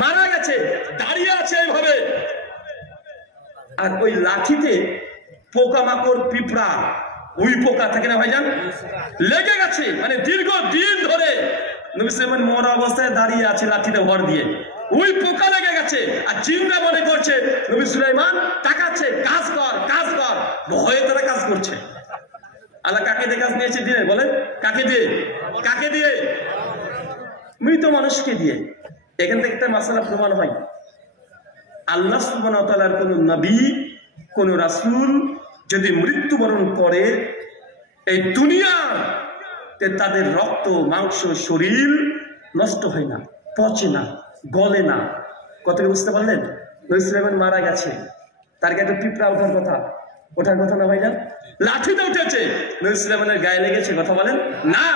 মারা গেছে, দাঁড়িয়ে আছে এইভাবে, আর ওই লাঠিতে পোকামাকড়, পিঁপড়া, উই পোকা থাকে না ভাইজান, লেগে গেছে, মানে দীর্ঘদিন ধরে নবী সুলাইমান মরা অবস্থায় দাঁড়িয়ে আছে লাঠিতে ভর দিয়ে, ওই পোকা লেগে গেছে। আর জিনরা মনে করছে নবী সুলাইমান তাকাচ্ছে, কাজ কর কাজ কর, ভয়ে তারা কাজ করছে। আল্লাহ কাকে দিয়ে কাজ নিয়েছে দিনে বলেন? কাকে দিয়ে? কাকে দিয়ে? মৃত মানুষকে দিয়ে। এখান থেকে একটা মাসালা প্রমাণ হয়, আল্লাহ সুবহানাহু ওয়া তাআলার কোন নবী, কোন রাসূল যদি মৃত্যুবরণ করে, এই দুনিয়াতে তাদের রক্ত, মাংস, শরীর নষ্ট হয় না, পচে না, গলে না। কথা বুঝতে পারলেন? নবী সুলাইমান মারা গেছে, তার গায়ে পিঁপড়া ওঠার কথা না ভাইজান, লাঠিতে উঠেছে, নবী সুলাইমানের গায়ে লেগেছে, কথা বলেন না।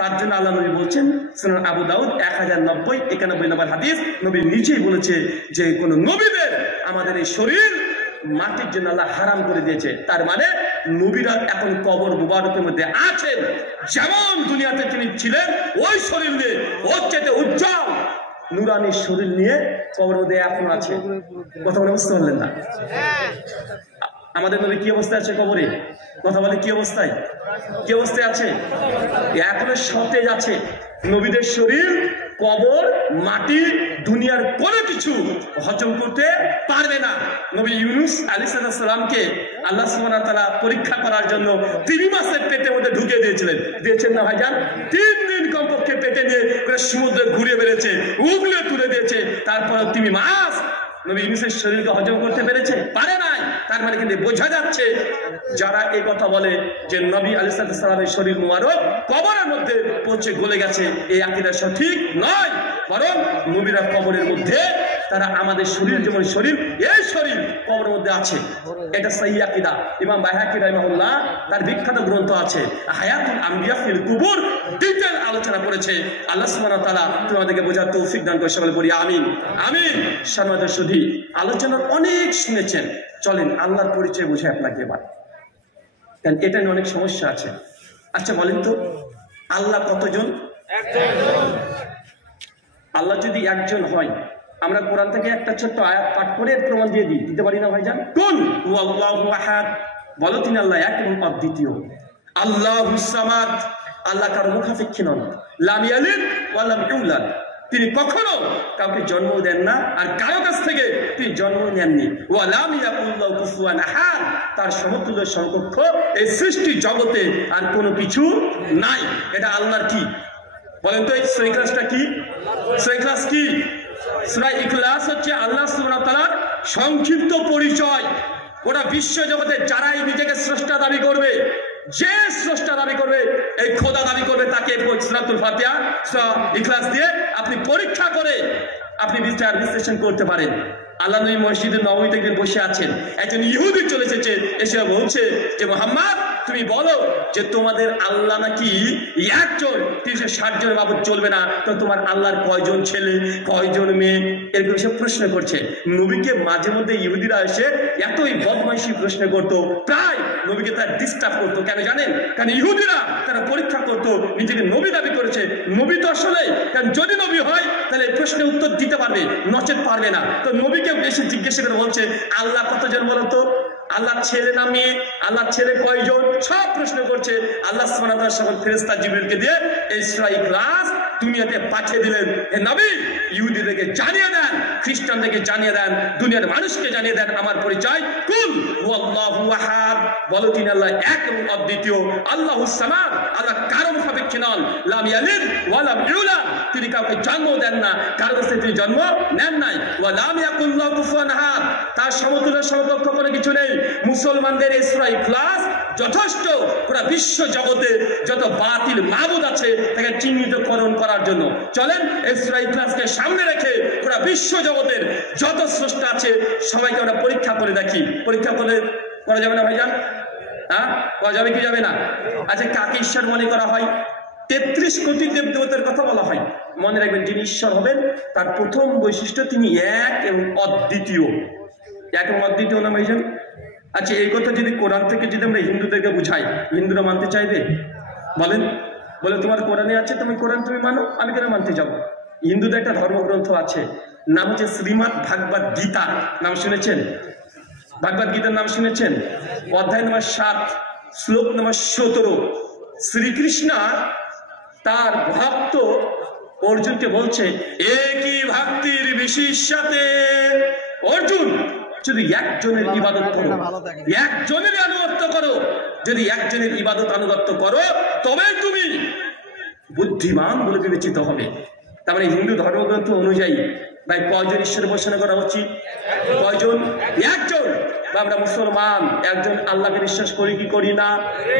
তার জন্য আল্লাহ নবী বলছেন, সুনান আবু দাউদ 1090-91 নম্বর হাদিস, নবী নিজেই বলেছে যে কোন নবীদের আমাদের এই শরীর মাটির জন্য আল্লাহ হারাম করে দিয়েছে। তার মানে নবীরা এখন কবর মুবারকের মধ্যে আছেন, যেমন দুনিয়াতে তিনি ছিলেন ওই শরীর নিয়ে, ওর চেয়ে উজ্জ্বল নুরানি শরীর নিয়ে কবরের মধ্যে এখন আছে। কথা বলে বুঝতে পারলেন না? আমাদের নবী কি অবস্থায় আছে কবরে? কথা বলে কি অবস্থায়? কি অবস্থায় আছে? এখনো সতেজ আছে। নবীদের শরীর, কবর, মাটি, দুনিয়ার কোনো কিছু হজম করতে পারবে না। নবী ইউনুস আলাইহিস সালামকে আল্লাহ সুবহানাহু ওয়া তাআলা পরীক্ষা করার জন্য 3 মাসের পেটের মধ্যে ঢুকে দিয়েছেন না ভাইজান? 3 দিন কমপক্ষে পেটে নিয়ে সমুদ্রে ঘুরে বেড়েছে, উগলে তুলে দিয়েছে। তারপর 3 মাস নবী ইউনুসের শরীরকে হজম করতে পেরেছে? পারে নাই। তার মানে কিন্তু বোঝা যাচ্ছে, যারা এই কথা বলে যে নবী আলাইহিস সালামের শরীর মুবারক কবরের মধ্যে পৌঁছে গলে গেছে, এই আকীদা সঠিক নয়। বরং নবীরা কবরের মধ্যে, তারা আমাদের শরীর যেমন শরীর, এই শরীর কবরের মধ্যে আছে। এটা সহিহ আকীদা। ইমাম বাইহাকী রাহিমাহুল্লাহ তার বিখ্যাত গ্রন্থ আছে হায়াতুল আম্বিয়া ফিল কুবুর, ডিটেইল আলোচনা করেছে। আল্লাহ সুবহানাহু ওয়া তাআলা তোমাদেরকে বোঝার তৌফিক দান করে, সকলে বলি আমিন আমিন। সম্মানিত সুধী, আলোচনা অনেক শুনেছেন, চলেন আল্লাহর পরিচয় বুঝে আপনাকে এবার, কারণ এটা নিয়ে অনেক সমস্যা আছে। আচ্ছা বলেন তো, আল্লাহ কতজন? আল্লাহ যদি একজন হয়, আমরা কোরআন থেকে একটা ছোট্ট আয়াত পাঠ করে প্রমাণ দিয়ে দিতে পারি না ভাইজান? কুল হুয়াল্লাহু আহাদ, বলো তিনি আল্লাহ এক এবং অদ্বিতীয়। আল্লাহুস সামাদ, আল্লাহ কারো মুখাপেক্ষী নন। লাম ইয়ালিদ ওয়া লাম ইউলাদ, তিনি কখনো কাউকে জন্ম দেন না, আর কারো কাছ থেকে তিনি জন্ম নেননি। ওয়া লাম ইয়াকুল লাহু কুফুয়ান আহাদ, তার সমতুল্য সমকক্ষ এই সৃষ্টি জগতে আর কোনো কিছু নাই। এটা আল্লাহর কি বলেন তো? এই সূরা ইখলাসটা কি? সূরা ইখলাস কি? সূরা ইখলাস হচ্ছে আল্লাহ সুবহানাহু ওয়া তাআলার সংক্ষিপ্ত পরিচয়। গোটা বিশ্ব জগতে যারাই নিজেকে স্রষ্টা দাবি করবে, যে স্রষ্টা দাবি করবে, এই খোদা দাবি করবে, তাকে সূরাতুল ফাতিহা, সূরা ইখলাস দিয়ে আপনি পরীক্ষা করে আপনি বিচার বিশ্লেষণ করতে পারেন। আল্লাহ নবী মসজিদে নববীতে একদিন বসে আছেন, একজন ইহুদি চলে এসেছে, এসে বলছে যে মুহাম্মদ তুমি বলো যে তোমাদের আল্লাহ নাকি একজন, 360 জনের বাবদ চলবে না, তো তোমার আল্লাহর কয়জন ছেলে, কয়জন মেয়ে, এরকম সব প্রশ্ন করছে। নবীকে মাঝে মধ্যে ইহুদিরা এসে এতই বদমাইশি প্রশ্ন করতো, প্রায় নবীকে তার ডিস্টার্ব করতো। কেন জানেন? কারণ ইহুদিরা তারা পরীক্ষা করতো, নিজেকে নবী দাবি করেছে, নবী তো আসলে, কারণ যদি নবী হয় তাহলে এই প্রশ্নের উত্তর দিতে পারবে, নচেত পারবে না। তো নবীকে এসে জিজ্ঞাসা করে বলছে আল্লাহ কতজন বলো তো, আল্লাহ ছেলে না মেয়ে, আল্লাহ ছেলে কয়জন, সব প্রশ্ন করছে। আল্লাহ সুবহানাহু ওয়া তাআলা সকল ফেরেশতা জিবরিলকে দিয়ে এই সূরা ইখলাস দুনিয়াতে পাঠিয়ে দিলেন। হে নবী, ইহুদিদেরকে জানিয়ে দেন, খ্রিস্টানদেরকে জানিয়ে দেন, দুনিয়ার মানুষকে জানিয়ে দেন আমার পরিচয়। কুল হুয়াল্লাহু আহাদ, বলো তিনি আল্লাহ এক এবং অদ্বিতীয়। আল্লাহুস সামাদ, আল্লাহ কারো মুখাপেক্ষী নন। লাম ইয়ালিদ ওয়া লাম ইউলাদ, তিনি কাউকে জন্ম দেন না, কারো কাছে তিনি জন্ম নেন নাই। ওয়া লাম ইয়াকুল লাহু কুফুয়ান আহাদ, তার সমতুল্য সমকক্ষ কোনো কিছু নেই। মুসলমানদের এই সূরা ইখলাস যথেষ্ট পুরো বিশ্ব জগতে যত বাতিল মাবুদ আছে তাকে চিহ্নিতকরণ করার জন্য। চলেন এই সূরা ইখলাসকে সামনে রেখে পুরো বিশ্ব জগতের যত স্রষ্টা আছে সবাইকে আমরা পরীক্ষা করে দেখি। পরীক্ষা করা যাবে না ভাইজান? হ্যাঁ, করা যাবে কি যাবে না? আচ্ছা, কাকে ঈশ্বর মনে করা হয়? 33 কোটি দেবদেবতার কথা বলা হয়। মনে রাখবেন, যিনি ঈশ্বর হবেন তার প্রথম বৈশিষ্ট্য তিনি এক এবং অদ্বিতীয়। এক এবং অদ্বিতীয় না ভাইজান? আচ্ছা, এই কথা যদি কোরআন থেকে যদি আমরা হিন্দুদেরকে বুঝাই, হিন্দুরা মানতে চাইবে? বলেন, বলে তোমার কোরআনে আছে, তুমি কোরআন তুমি মানো, আমি কেন মানতে যাবো? হিন্দুদের একটা ধর্মগ্রন্থ আছে, নাম হচ্ছে শ্রীমদ্ ভাগবত গীতা। নাম শুনেছেন? ভাগবত গীতার নাম শুনেছেন? অধ্যায় নম্বর 7 শ্লোক নম্বর 17 শ্রীকৃষ্ণ তার ভক্ত অর্জুনকে বলছে, একই ভক্তির বিশেষতে অর্জুন যদি একজনের ইবাদত করো, একজনের আনুগত্য করো, যদি একজনের ইবাদত আনুগত্য করো তবে তুমি বুদ্ধিমান বলে বিবেচিত হবে। তার মানে হিন্দু ধর্মগ্রন্থ অনুযায়ী ভাই কয়জন ঈশ্বরের উপাসনা করা উচিত? কয়জন? একজন। বা আমরা মুসলমান একজন আল্লাহকে বিশ্বাস করি কি করি না?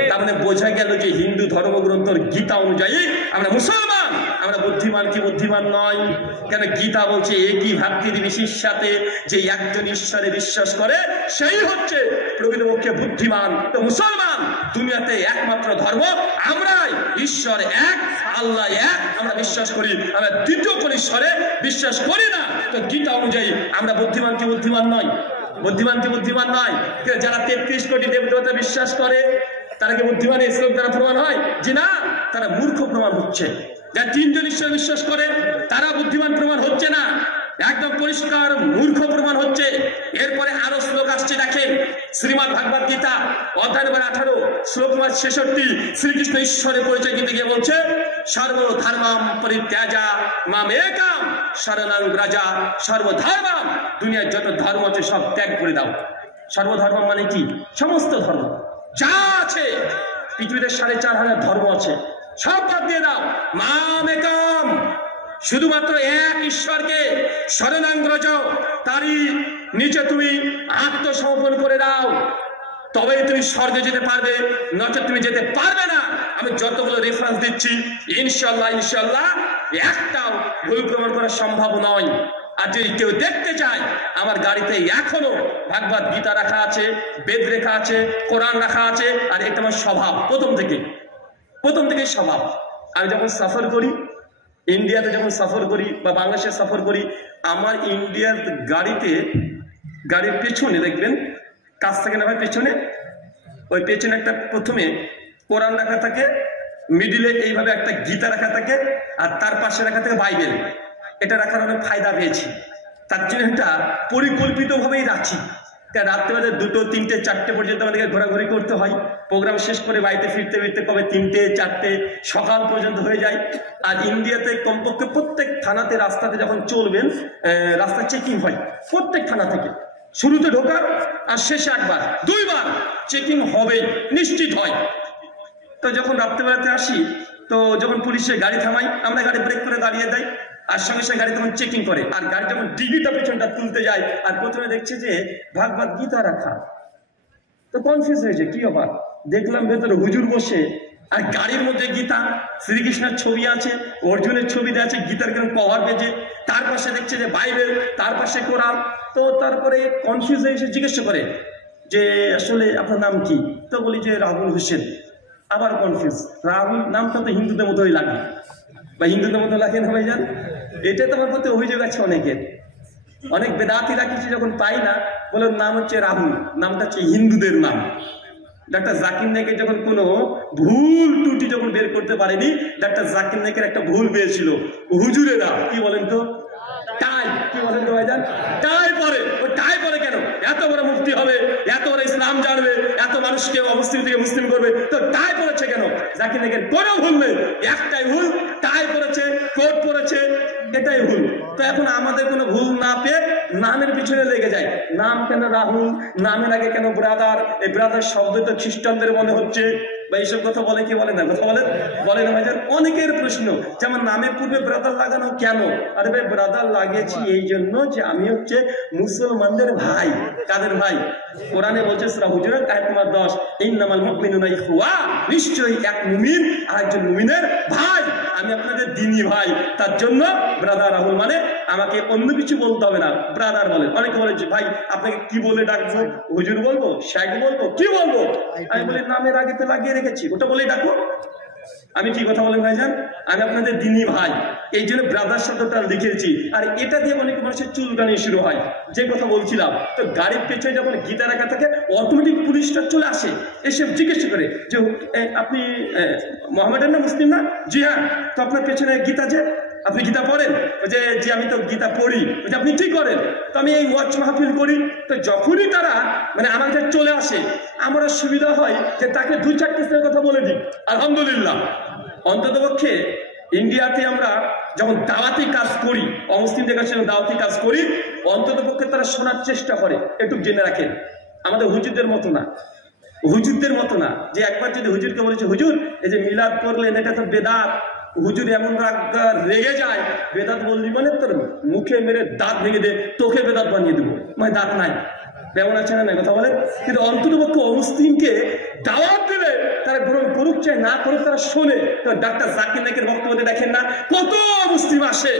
তার মানে বোঝা গেল যে হিন্দু ধর্মগ্রন্থের গীতা অনুযায়ী আমরা মুসলমান, আমরা বুদ্ধিমান কি বুদ্ধিমান নয়? কেন গীতা বলছে একই ভক্তির বিশেষতে যে একজন ঈশ্বরে বিশ্বাস করে সেই হচ্ছে প্রকৃতপক্ষে বুদ্ধিমান। তো মুসলমান দুনিয়াতে একমাত্র ধর্ম, আমরাই ঈশ্বর এক, আল্লাহ এক আমরা বিশ্বাস করি, আমরা দ্বিতীয় কোন ঈশ্বরে বিশ্বাস করি না। তো গীতা অনুযায়ী আমরা বুদ্ধিমান কি বুদ্ধিমান নয়? বুদ্ধিমান কি বুদ্ধিমান নয়? যারা 33 কোটি দেবদেবতা বিশ্বাস করে তারা কি বুদ্ধিমান? এই শ্লোক দ্বারা প্রমাণ হয় যে না, তারা মূর্খ প্রমাণ হচ্ছে। যারা 3 জন ঈশ্বর বিশ্বাস করে তারা বুদ্ধিমান প্রমাণ হচ্ছে না, একদম পরিষ্কার মূর্খ প্রমাণ হচ্ছে। এরপরে আরো শ্লোক আসছে দেখেন, শ্রীমদ্ ভাগবত গীতা অধ্যায় নম্বর 18 শ্লোক নম্বর 66 শ্রীকৃষ্ণ ঈশ্বরের পরিচয় দিতে গিয়ে বলছে, সর্বধর্মাম পরিত্যাজা মাম একাম শরণং ব্রজা সর্বধর্মাম, দুনিয়ার যত ধর্ম আছে সব ত্যাগ করে দাও। সর্বধর্ম মানে কি? সমস্ত ধর্ম যা আছে পৃথিবীতে 4,500 ধর্ম আছে, সব বাদ দিয়ে দাও। মাম একাম, শুধুমাত্র এক ঈশ্বরকে শরণাং ব্রজ, তারই নিচে তুমি আত্মসমর্পণ করে দাও, তবে তুমি স্বর্গে যেতে পারবে, নচেত তুমি যেতে পারবে না। আমি যতগুলো রেফারেন্স দিচ্ছি ইনশাআল্লাহ ইনশাআল্লাহ একটাও ভুল প্রমাণ করা সম্ভব নয়। আর যদি কেউ দেখতে চায়, আমার গাড়িতে এখনো ভাগবত গীতা রাখা আছে, বেদ লেখা আছে, কোরআন রাখা আছে। আর এটা আমার স্বভাব প্রথম থেকে স্বভাব। আমি যখন সফর করি, ইন্ডিয়াতে যখন সফর করি বা বাংলাদেশে সফর করি, আমার ইন্ডিয়ার গাড়ির পেছনে দেখবেন, কাছ থেকে না হয় পেছনে, ওই পেছনে একটা প্রথমে কোরআন রাখা থাকে, মিডিলে এইভাবে একটা গীতা রাখা থাকে, আর তার পাশে রাখা থাকে বাইবেল। এটা রাখার অনেক ফায়দা পেয়েছি, তার জন্য এটা পরিকল্পিতভাবেই রাখি। কারণ রাত্রেবেলা 2, 3, 4টে পর্যন্ত আমাদেরকে ঘোরাঘুরি করতে হয়, প্রোগ্রাম শেষ করে বাড়িতে ফিরতে ফিরতে কবে 3টে 4টে সকাল পর্যন্ত হয়ে যায়। আর ইন্ডিয়াতে কমপক্ষে প্রত্যেক থানাতে রাস্তাতে যখন চলবেন, রাস্তা চেকিং হয় প্রত্যেক থানা থেকে, শুরুতে ঢোকার আর শেষে 2বার চেকিং হবেই, নিশ্চিত হয়। তো যখন রাত্রেবেলাতে আসি, তো যখন পুলিশের গাড়ি থামাই, আমরা গাড়ি ব্রেক করে দাঁড়িয়ে দেয়, আর সঙ্গে সঙ্গে গাড়ি তখন চেকিং করে। আর গাড়ি যখন ডিগিটা পেছনটা তুলতে যায়, আর প্রথমে দেখছে যে ভাগবত গীতা রাখা, তো কনফিউজ হয়েছে কি অবাক, দেখলাম ভেতরে হুজুর বসে, আর গাড়ির মধ্যে গীতা, শ্রীকৃষ্ণের ছবি আছে, অর্জুনের ছবি দেওয়া আছে, গীতার কেন কভার পেজে, তার পাশে দেখছে যে বাইবেল, তার পাশে কোরআন। তো তারপরে কনফিউজ হয়ে এসে জিজ্ঞাসা করে যে আসলে আপনার নাম কি? তো বলি যে রাহুল হোসেন। আবার কনফিউজ, রাহুল নামটা তো হিন্দুদের মতোই লাগে, বা হিন্দুদের মতো লাগে না ভাইজান? এটা তো আমার প্রতি অভিযোগ আছে অনেকের, অনেক বেদাতিরা কিছু যখন পাই না, বলে নাম হচ্ছে রাহুল, নামটা হচ্ছে হিন্দুদের নাম। ডাক্তার জাকির নায়েকের যখন কোনো ভুল ত্রুটি যখন বের করতে পারেনি, ডাক্তার জাকির নায়েকের একটা ভুল পেয়েছিল, হুজুরেরা কি বলেন তো, টাই, কি বলেন তো ভাইজান, টাই পরে। ওই টাই পরে কেন? এত বড় মুফতি হবে, এত বড় ইসলাম জানবে, এত মানুষকে অমুসলিম থেকে মুসলিম করবে, তো টাই পড়েছে কেন? জাকির নায়েকের কোনো ভুল নেই, একটাই ভুল, টাই পড়েছে, কোট পড়েছে, এটাই ভুল। তো এখন আমাদের কোনো ভুল না পেয়ে নামের পিছনে লেগে যায়। নাম কেন রাহুল, নামের আগে কেন ব্রাদার? এই ব্রাদার শব্দ তো খ্রিস্টানদের মনে হচ্ছে, বা এইসব কথা বলে কি বলে না? কথা বলে না ভাইজান? অনেকের প্রশ্ন, যেমন নামের পূর্বে ব্রাদার লাগানো কেন? আরে ভাই, ব্রাদার লাগিয়েছি এই জন্য যে আমি হচ্ছে মুসলমানদের ভাই। কাদের ভাই? কোরআনে বলছে সূরা হুজুরাত আয়াত নম্বর 10, ইন্নামাল মুমিনুনা ইখওয়া, নিশ্চয়ই এক মুমিন আরেকজন মুমিনের ভাই। আমি আপনাদের দ্বীনি ভাই, তার জন্য ব্রাদার রাহুল মানে আমাকে অন্য কিছু বলতে হবে না, ব্রাদার বলে। অনেকে বলে যে ভাই আপনাকে কি বলে ডাকবো? হুজুর বলবো, শাইখ বলবো, কি বলবো? আমি বলি নামের আগে তো লাগিয়ে রেখেছি, ওটা বলেই ডাকো। আমি কি কথা বলেন ভাইজান? আমি আপনাদের দ্বীনি ভাই, এই জন্য ব্রাদার শব্দটা লিখেছি। আর এটা দিয়ে অনেক মানুষের চুলকানি শুরু হয়, যে কথা বলছিলাম। তো গাড়ির পেছনে যখন গীতা রাখা থাকে, অটোমেটিক পুলিশটা চলে আসে, এসে জিজ্ঞেস করে যে আপনি মোহাম্মদের না মুসলিম না? জি হ্যাঁ। তো আপনার পেছনে গীতা যে, আপনি গীতা পড়েন? যে আমি তো গীতা পড়ি। আপনি কি করেন? তো আমি এই ওয়াচ মাহফিল করি। তো যখনই তারা মানে আমার কাছে চলে আসে, আমার সুবিধা হয় যে তাকে 2-4টি স্থানের কথা বলে দিই। আলহামদুলিল্লাহ, অন্ততপক্ষে ইন্ডিয়াতে আমরা যখন দাওয়াতি কাজ করি, অমুসলিমদের কাছে দাওয়াতি কাজ করি, অন্ততপক্ষে তারা শোনার চেষ্টা করে। একটু জেনে রাখেন, আমাদের হুজুরদের মতো না, হুজুরদের মতো না যে একবার যদি হুজুরকে বলেছে হুজুর এই যে মিলাদ করলেন এটা তো বেদাত, হুজুর এমন রেগে যায়, বেদাত বললি মানে তোর মুখে মেরে দাঁত ভেঙে দে, তোকে বেদাত বানিয়ে দেবো, মানে দাঁত নাই। কেমন আছে না কথা বলে? কিন্তু অন্ততপক্ষে অমুসলিমকে দাওয়াত দিলে তারা গ্রহণ করুক চাই না করুক, তারা শোনে। তো ডাক্তার জাকির নাইকের বক্তব্যে দেখেন না কত মুসলিম আসে,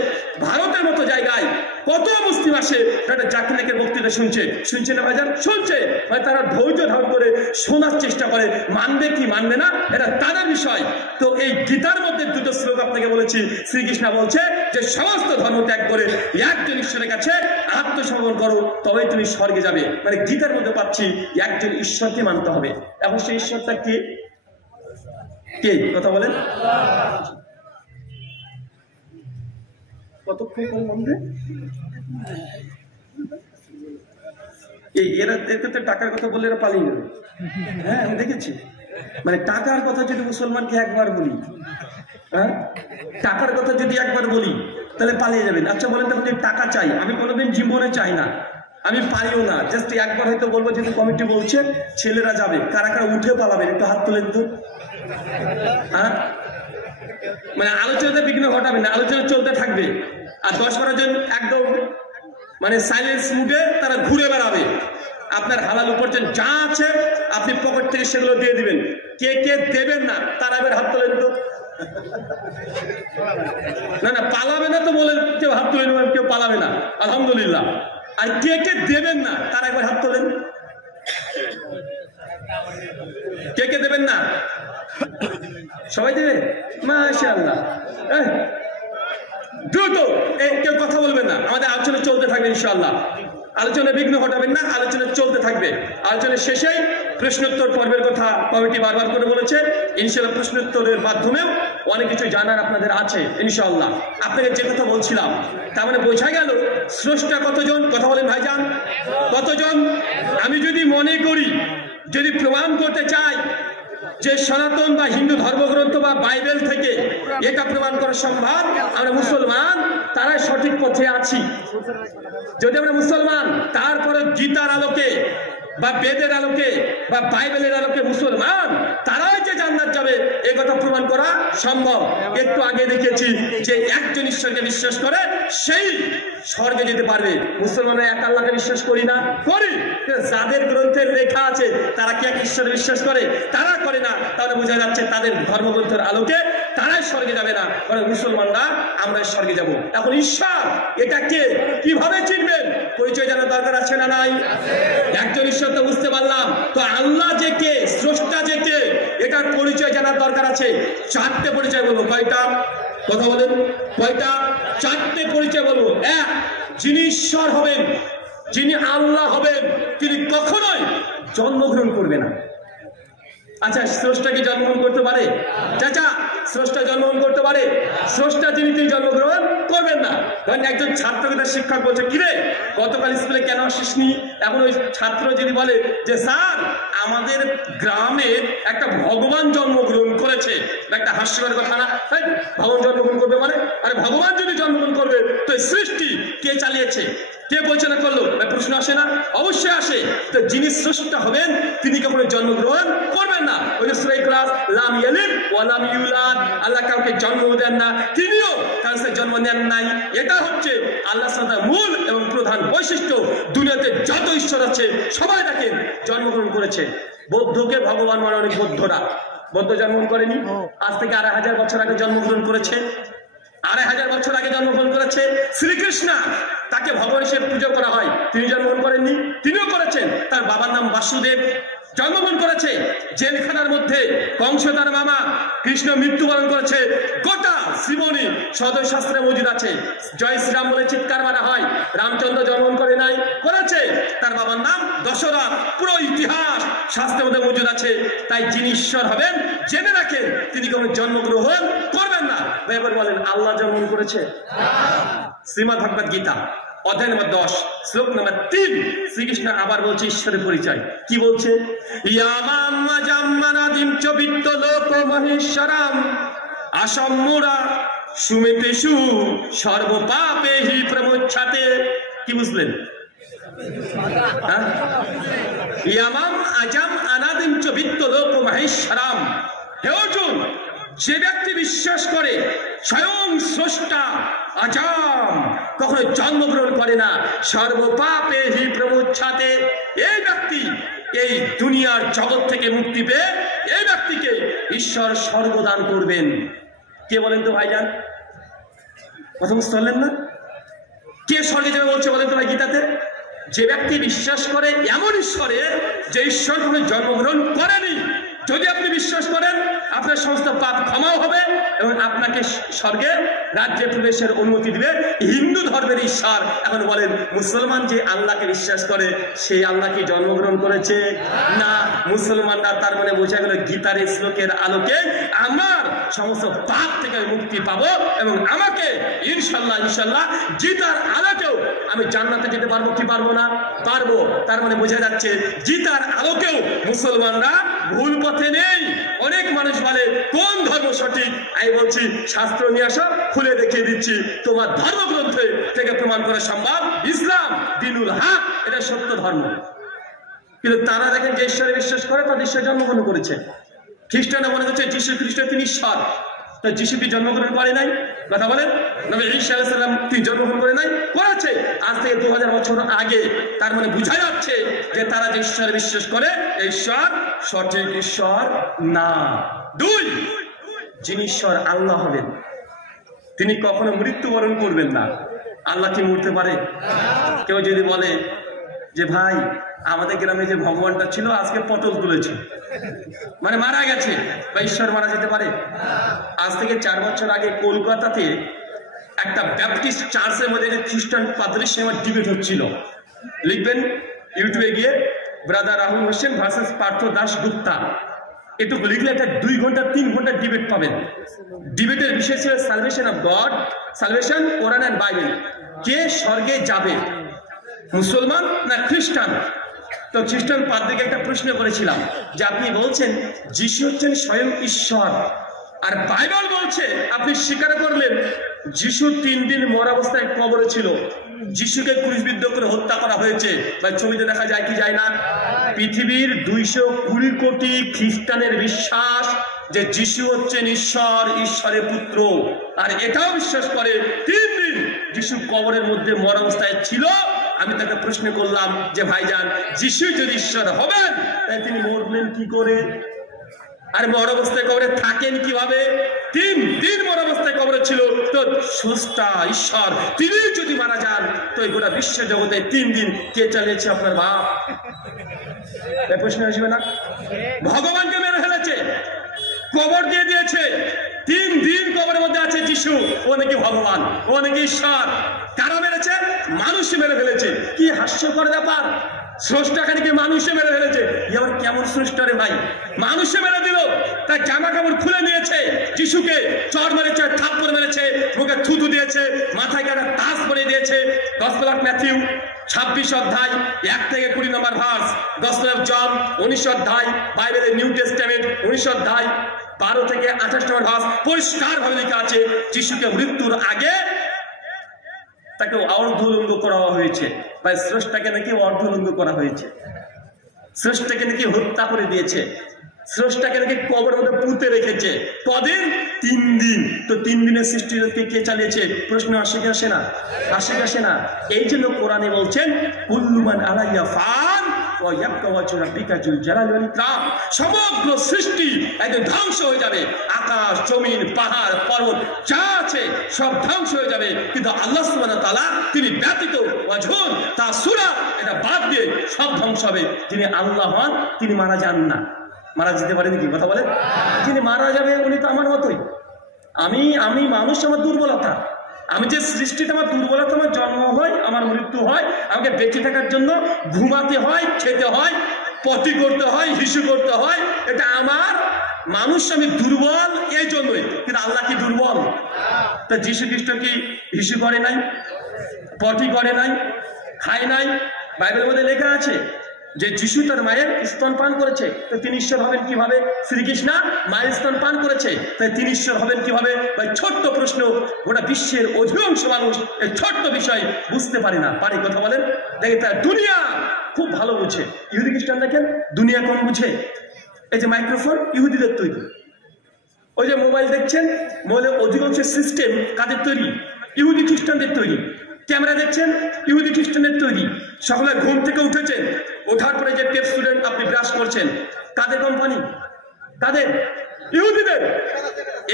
ভারতের মতো জায়গায় কত মুসলিম আসে ডাক্তার জাকির নাইকের বক্তৃতা শুনছে না ভাইজান? শুনছে। মানে তারা ধৈর্য ধারণ করে শোনার চেষ্টা করে, মানবে কি মানবে না এটা তাদের বিষয়। তো এই গীতার মধ্যে 2টো শ্লোক আপনাকে বলেছি। শ্রীকৃষ্ণ বলছে যে সমস্ত ধর্ম ত্যাগ করে একজন ঈশ্বরের কাছে আত্মসমর্পণ করো, তবেই তুমি স্বর্গে যাবে। মানে গীতার মধ্যে পাচ্ছি একজন ঈশ্বরকে মানতে হবে। এখন সেই ঈশ্বরটা কে? কে কথা বলেন? কতক্ষণ কোন মন্দিরে এরা তো টাকার কথা বলে এরা পালিয়ে গেল। হ্যাঁ, আমি দেখেছি। মানে টাকার কথা যদি মুসলমানকে একবার বলি, হ্যাঁ টাকার কথা যদি একবার বলি তাহলে পালিয়ে যাবেন। আচ্ছা বলেন তো, আপনি টাকা চাই? আমি কোনোদিন জীবনে চাই না, আমি পারিও না। জাস্ট একবার হয়তো বলবো যেহেতু কমিটি বলছে ছেলেরা যাবে, কারা কারা উঠে পালাবেন একটু হাত তুলেন তো। হ্যাঁ, মানে আলোচনাতে বিঘ্ন ঘটাবেন না, আলোচনা চলতে থাকবে। আর 10-12 জন একদম মানে সাইলেন্স মুডে তারা ঘুরে বেড়াবে। আপনার হালাল উপার্জন যা আছে আপনি পকেট থেকে সেগুলো দিয়ে দিবেন। কে কে দেবেন না তারা এবার হাত তোলেন তো। না না, পালাবে না তো বলে কেউ হাত তুলে নেবেন, কেউ পালাবে না আলহামদুলিল্লাহ। আর কে কে দেবেন না তারা একবার হাত তোলেন। কে কে দেবেন না? সবাই দেবে? মাশাআল্লাহ। দ্রুত কেউ কথা বলবেন না, আমাদের আলোচনা চলতে থাকবে ইনশাআল্লাহ। আলোচনা বিঘ্ন ঘটাবেন না, আলোচনা চলতে থাকবে। আলোচনার শেষেই প্রশ্নোত্তর পর্বের কথা কমিটি বারবার করে বলেছে। ইনশাআল্লাহ প্রশ্নোত্তরের মাধ্যমেও অনেক কিছু জানার আপনাদের আছে ইনশাআল্লাহ। আপনাকে যে কথা বলছিলাম তার মানে বোঝা গেল স্রষ্টা কতজন? কথা বলেন ভাইজান, কতজন? আমি যদি মনে করি, যদি প্রমাণ করতে চাই যে সনাতন বা হিন্দু ধর্মগ্রন্থ বা বাইবেল থেকে এটা প্রমাণ করা সম্ভব, আমরা মুসলমান তারাই সঠিক পথে আছি। যদি আমরা মুসলমান তারপরে গীতার আলোকে বা বেদের আলোকে বা বাইবেলের আলোকে মুসলমান তারাই যে জান্নাত যাবে এই কথা প্রমাণ করা সম্ভব। একটু আগে দেখেছি যে একজন ঈশ্বরকে বিশ্বাস করে সেই স্বর্গে যেতে পারবে। মুসলমানরা এক আল্লাহকে বিশ্বাস করি না? করি। যাদের গ্রন্থের লেখা আছে তারা কি এক ঈশ্বরে বিশ্বাস করে? তারা করে না। তাহলে বোঝা যাচ্ছে তাদের ধর্মগ্রন্থের আলোকে তারাই স্বর্গে যাবে না, কারণ মুসলমানরা আমরা স্বর্গে যাব। এখন ঈশ্বর এটা কে, কিভাবে চিনবেন? পরিচয় জানার দরকার আছে না নাই? একজন ঈশ্বর তো বুঝতে পারলাম, তো আল্লাহ যে কে, স্রষ্টা যে কে, এটার পরিচয় জানার দরকার আছে। 4টে পরিচয় বলবো। কয়টা? কথা বলেন, কয়টা? 4টে পরিচয় বলবো। এক, যিনি ঈশ্বর হবেন, যিনি আল্লাহ হবেন, তিনি কখনোই জন্মগ্রহণ করবে না। আচ্ছা, স্রষ্টা কি জন্মগ্রহণ করতে পারে? চাচা, স্রষ্টা জন্মগ্রহণ করতে পারে? স্রষ্টা যিনি তিনি জন্মগ্রহণ করবেন না। ধরেন একজন ছাত্রকে তার শিক্ষক বলছে, কিরে গতকাল স্কুলে কেন আসিসনি? এখন ওই ছাত্র যদি বলে যে স্যার আমাদের গ্রামে একটা ভগবান জন্মগ্রহণ করেছে, একটা হাস্যকর কথা না? ভগবান জন্মগ্রহণ করবে মানে? আরে ভগবান যদি জন্মগ্রহণ করবে তো সৃষ্টি কে চালিয়েছে, কে পরিচালনা করলো? প্রশ্ন আসে না? অবশ্যই আসে। তো যিনি স্রষ্টা হবেন তিনি কখনো জন্মগ্রহণ করবেন না। ওই সূরা ইখলাস, লাম ইয়ালিদ ওয়া লাম ইউলাদ, আল্লাহ কাউকে জন্ম দেন না, তিনিও কাউকে জন্ম নেন নাই। এটা হচ্ছে আল্লাহর সাথে মূল এবং প্রধান বৈশিষ্ট্য। দুনিয়াতে যত ঈশ্বর আছে সবাই দেখেন জন্মগ্রহণ করেছে। বৌদ্ধকে ভগবান মানে অনেক বৌদ্ধরা, বৌদ্ধ জন্মগ্রহণ করেনি, আজ থেকে 2500 বছর আগে জন্মগ্রহণ করেছে। 2500 বছর আগে জন্মগ্রহণ করেছে শ্রীকৃষ্ণ, তাকে ভগবান হিসেবে পুজো করা হয়। তিনি জন্মগ্রহণ করেননি? তিনিও করেছেন। তার বাবার নাম বাসুদেব, জন্মগ্রহণ করেছে। জেলখানার মধ্যে কংস তার মামা, কৃষ্ণ মৃত্যুবরণ করেছে। গোটা জীবনী সদয় শাস্ত্রে মজুদ আছে। জয় শ্রীরাম বলে চিৎকার মারা হয়। রামচন্দ্র জন্মগ্রহণ করে নাই, করেছে, তার বাবার নাম দশরথ। পুরো ইতিহাস শাস্ত্রের মধ্যে মজুদ আছে। তাই যিনি ঈশ্বর হবেন জেনে রাখেন তিনি কখনো জন্মগ্রহণ করবেন না। এবার বলেন আল্লাহ জন্ম করেছে? শ্রীমদ্ ভগবদ গীতা অধ্যায় নম্বর 10 শ্লোক নম্বর 3 শ্রীকৃষ্ণ আবার বলছে ঈশ্বরের পরিচয়। কি বলছে? ইয়ামাম্মাজাম্মানাদিম চ বিত্তলোক মহেশ্বরাম আসম্মুরা সুমিতেষু সর্বপাপেহি প্রমুচ্ছাতে। কি বুঝলেন? ইয়ামাম আজাম আনাদিম চ বিত্তলোক মহেশ্বরাম। হে অর্জুন, যে ব্যক্তি বিশ্বাস করে স্বয়ং স্রষ্টা আজাম কখনো জন্মগ্রহণ করে না, সর্বপাপেহি প্রমুচ্ছাতে, এই ব্যক্তি এই দুনিয়ার জগৎ থেকে মুক্তি পেয়ে এই ব্যক্তিকে ঈশ্বর স্বর্গদান করবেন। কে বলেন তো ভাইজান? কথা বুঝতে পারলেন না? কে স্বর্গে যাবে বলছে বলেন তো ভাই গীতাতে? যে ব্যক্তি বিশ্বাস করে এমন ঈশ্বরে যে ঈশ্বর কখনো জন্মগ্রহণ করেনি। যদি আপনি বিশ্বাস করেন আপনার সমস্ত পাপ ক্ষমাও হবে এবং আপনাকে স্বর্গে রাজ্যে প্রবেশের অনুমতি দিবে। হিন্দু ধর্মের ঈশ্বর। এখন বলেন মুসলমান যে আল্লাহকে বিশ্বাস করে সেই আল্লাহ কি জন্মগ্রহণ করেছে? না। মুসলমানরা তার মানে বোঝা গেল গীতার শ্লোকের আলোকে আমার সমস্ত পাপ থেকে মুক্তি পাবো এবং আমাকে ইনশাল্লাহ গীতার আলোকেও আমি জান্নাতে যেতে পারবো কি পারবো না? পারবো। তার মানে বোঝা যাচ্ছে গীতার আলোকেও মুসলমানরা ভুল পথে নেই। অনেক মানুষ বলে কোন ধর্ম সঠিক? আমি বলছি শাস্ত্র নিয়ে আসা, খুলে দেখিয়ে দিচ্ছি। তোমার ধর্মগ্রন্থে থেকে প্রমাণ করা সম্ভব ইসলাম দিনুল হক, এটা সত্য ধর্ম। কিন্তু তারা দেখেন যে ঈশ্বরে বিশ্বাস করে তাদের ঈশ্বর জন্মগ্রহণ করেছে। খ্রিস্টানরা মনে করছে যীশু খ্রিস্ট তিনি ঈশ্বর। তো যীশু কি জন্মগ্রহণ করে নাই? কথা বলেন। নবী ঈসা আলাইহিস সালাম তিনি জন্মগ্রহণ করে নাই? করেছে। আজ থেকে 2000 বছর আগে। তার মানে বোঝা যাচ্ছে যে তারা যে ঈশ্বরে বিশ্বাস করে ঈশ্বর সঠিক ঈশ্বর না। 2, যিনি ঈশ্বর আল্লাহ হবেন তিনি কখনো মৃত্যুবরণ করবেন না। আল্লাহ কি মরতে পারে? কেউ যদি বলে যে ভাই আমাদের গ্রামে যে ভগবানটা ছিল আজকে পটল তুলেছে, মানে মারা গেছে, বা ঈশ্বর মারা যেতে পারে? আজ থেকে 4 বছর আগে কলকাতাতে একটা ব্যাপটিস্ট চার্চের মধ্যে খ্রিস্টান পাদ্রীর সঙ্গে ডিবেট হচ্ছিল। লিখবেন ইউটিউবে গিয়ে ব্রাদার রাহুল হোসেন ভার্সেস পার্থ দাস গুপ্তা, এটুকু লিখলে একটা 2 ঘন্টা 3 ঘন্টা ডিবেট পাবেন। ডিবেটের বিষয় ছিল salvation of God, salvation, Quran and Bible. কে স্বর্গে যাবে, মুসলমান না খ্রিস্টান? তো খ্রিস্টান পাদ্রীকে একটা প্রশ্ন করেছিলাম যে আপনি বলছেন যিশু হচ্ছেন স্বয়ং ঈশ্বর, আর বাইবেল বলছে, আপনি স্বীকার করলেন যিশু 3 দিন মরা অবস্থায় কবরে ছিল, যিশুকে ক্রুশবিদ্ধ করে হত্যা করা হয়েছে। বা ছবিতে দেখা যায় কি যায় না? পৃথিবীর 220 কোটি খ্রিস্টানের বিশ্বাস যে যিশু হচ্ছেন ঈশ্বর, ঈশ্বরের পুত্র, আর এটাও বিশ্বাস করে 3 দিন যিশু কবরের মধ্যে মরা অবস্থায় ছিল। আমি তাকে প্রশ্ন করলাম যে ভাইজান যিশু যদি ঈশ্বর হবেন তাই তিনি মরলেন কি করে? আর মর অবস্থায় কবরে থাকেন কিভাবে? 3 দিন মর অবস্থায় কবরে ছিল। তো স্রষ্টা ঈশ্বর তিনি যদি মারা যান তো এই গোটা বিশ্ব জগতে 3 দিন কে চালিয়েছে? আপনার বাপ। এই প্রশ্ন আসবে না? ভগবানকে মেরে ফেলেছে, কবর দিয়ে দিয়েছে, 3 দিন কবরের মধ্যে আছে যিশু। ও নাকি ভগবান, ও নাকি ঈশ্বর। কারা মেরেছে? মানুষই মেরে ফেলেছে। কি হাস্যকর ব্যাপার! স্রষ্টাখানে কি মানুষে মেরে ফেলেছে। এবার কেমন স্রষ্টা রে ভাই? মানুষে মেরে দিল। তার জামা কাপড় খুলে নিয়েছে, যিশুকে চড় মেরেছে, থাপ্পড় মেরেছে, মুখে থুতু দিয়েছে, মাথায় কাটা তাস পরিয়ে দিয়েছে। গসপেল অফ ম্যাথিউ 26 অধ্যায় 1 থেকে 20 নম্বর ভার্স, গসপেল অফ জন 19 অধ্যায়, বাইবেলের নিউ টেস্টামেন্ট 19 অধ্যায় 12 থেকে 28 নম্বর ভার্স পরিষ্কার ভাবে লেখা আছে যিশুকে মৃত্যুর আগে তাকে অর্ধলিঙ্গ করা হয়েছে, বা স্রষ্টাকে নাকি অর্ধলিঙ্গ করা হয়েছে, স্রষ্টাকে নাকি হত্যা করে দিয়েছে, স্রষ্টাকে নাকি কবরের মধ্যে পুঁতে রেখেছে। কদিন? 3 দিন। তো 3 দিনের সৃষ্টিকে কে চালিয়েছে? প্রশ্ন আসে কি আসে না? আসে কি আসে না? এই জন্য কোরআনে বলছেন কুল্লুমান আলাইয়া ফান ওয়া ইয়াবকা ওয়াজহু রাব্বিকা যুল জালালি ওয়াল ইকরাম। সমগ্র সৃষ্টি একদম ধ্বংস হয়ে যাবে। আকাশ, জমিন, পাহাড়, পর্বত যা আছে সব ধ্বংস হয়ে যাবে, কিন্তু আল্লাহ সুবহানাহু ওয়া তাআলা তিনি ব্যতীত ওয়াজহুন তা সূরা এটা বাদ দিয়ে সব ধ্বংস হবে। তিনি আল্লাহ হন, তিনি মারা যান না। মারা যেতে পারেন কি? কথা বলেন। যিনি মারা যাবে উনি তো আমার মতোই। আমি মানুষ, আমার দুর্বলতা। আমি যে সৃষ্টিতে আমার দুর্বলতা, আমার জন্ম হয়, আমার মৃত্যু হয়, আমাকে বেঁচে থাকার জন্য ঘুমাতে হয়, খেতে হয়, পটি করতে হয়, হিসু করতে হয়, এটা আমার মানুষ, আমি দুর্বল এই জন্যই। কিন্তু আল্লাহ কি দুর্বল? তা যীশু খ্রিস্ট কি হিসু করে নাই, পটি করে নাই, খায় নাই? বাইবেলের মধ্যে লেখা আছে যে যিশু তার মায়ের স্তন পান করেছে, তো তিনি ঈশ্বর হবেন কিভাবে? শ্রীকৃষ্ণ মায়ের স্তন পান করেছে, তাই তিনি ঈশ্বর হবেন কিভাবে? ভাই ছোট্ট প্রশ্ন, গোটা বিশ্বের অধিকাংশ মানুষ এই ছোট্ট বিষয় বুঝতে পারে না। পারে কথা বলেন? দেখেন তার দুনিয়া খুব ভালো বুঝে, ইহুদি খ্রিস্টান দেখেন দুনিয়া কম বুঝে। এই যে মাইক্রোফোন ইহুদিদের তৈরি, ওই যে মোবাইল দেখছেন, মোবাইলের অধিকাংশ সিস্টেম কাদের তৈরি? ইহুদি খ্রিস্টানদের তৈরি। ক্যামেরা দেখছেন ইহুদি খ্রিস্টানের তৈরি। সকালে ঘুম থেকে উঠেছেন, ওঠার পরে যে পেপসোডেন্ট আপনি ব্রাশ করছেন, কাদের কোম্পানি? কাদের? ইহুদিদের।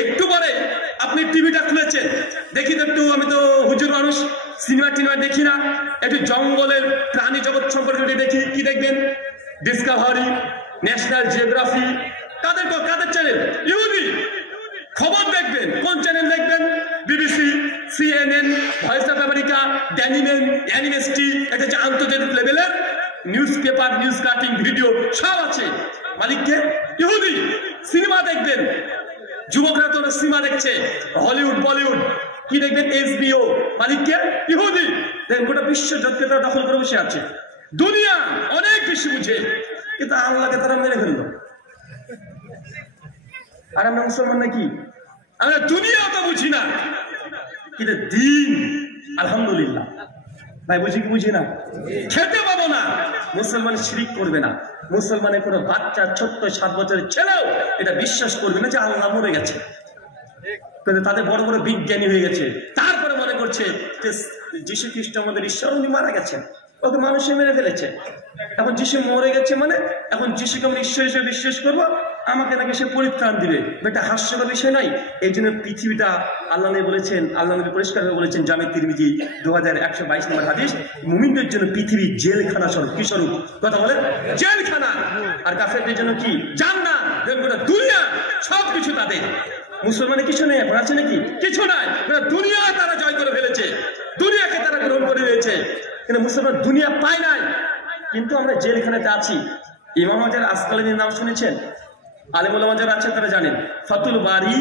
একটু পরে আপনি টিভিটা খুলেছেন, দেখি তো একটু, আমি তো হুজুর মানুষ, সিনেমা টিনেমা দেখি না, একটু জঙ্গলের প্রাণী জগৎ সম্পর্কে দেখি, কি দেখবেন? Discovery, National geography. কাদের চ্যানেল? ইহুদি। খবর দেখবেন, কোন চ্যানেল দেখবেন? BBC, CNN, Voice of America, ড্যানিমেন, অ্যানিমেস্টি, এটা যে আন্তর্জাতিক লেভেলের newspaper, news cutting, video সব আছে। মালিককে? ইহুদি। সিনেমা দেখবেন, যুবকরা তো সিনেমা দেখছে, হলিউড, বলিউড, কি দেখবেন? HBO। মালিককে? ইহুদি। দেখেন গোটা বিশ্ব জগৎকে তারা দখল করে বসে আছে। দুনিয়া অনেক বেশি বুঝে, কিন্তু আল্লাহকে তারা মেরে ফেললো। আর আমরা মুসলমান নাকি? আমরা দুনিয়া তো বুঝি না, কিন্তু দিন আলহামদুলিল্লাহ ভাই বুঝি কি বুঝি না? খেতে পাবো না, মুসলমান শিরিক করবে না। মুসলমানের কোনো বাচ্চা, ছোট্ট 7 বছরের ছেলেও এটা বিশ্বাস করবে না যে আল্লাহ মরে গেছে। কিন্তু তাদের বড় বড় বিজ্ঞানী হয়ে গেছে, তারপরে মনে করছে যে যীশু খ্রিস্ট আমাদের ঈশ্বর, উনি মারা গেছেন, ওকে মানুষে মেরে ফেলেছে। এখন যিশু মরে গেছে মানে এখন যিশুকে আমরা ঈশ্বর হিসেবে বিশ্বাস করবো, আমাকে নাকি সে পরিত্রাণ দিবে। এটা হাস্যকর বিষয় নয়। এই জন্য পৃথিবীটা আল্লাহ নবী বলেছেন, আল্লাহ নবী পরিষ্কারভাবে বলেছেন, জামে তিরমিজি 2122 নম্বর হাদিস, মুমিনদের জন্য পৃথিবী জেলখানা স্বরূপ। কি স্বরূপ? কথা বলেন, জেলখানা। আর কাফেরদের জন্য কি? জান্নাত। গোটা দুনিয়া সবকিছু তাদের। মুসলমানের কিছু নেই, এখন আছে নাকি? কিছু নাই। দুনিয়া তারা জয় করে ফেলেছে, দুনিয়াকে তারা গ্রহণ করে নিয়েছে, কিন্তু মুসলমান দুনিয়া পায় নাই। কিন্তু আমরা জেলখানাতে আছি। ইমাম হাজার আসকালানির নাম শুনেছেন? আলেম ওলামা যারা আছেন তারা জানেন। ফাতুল বারি,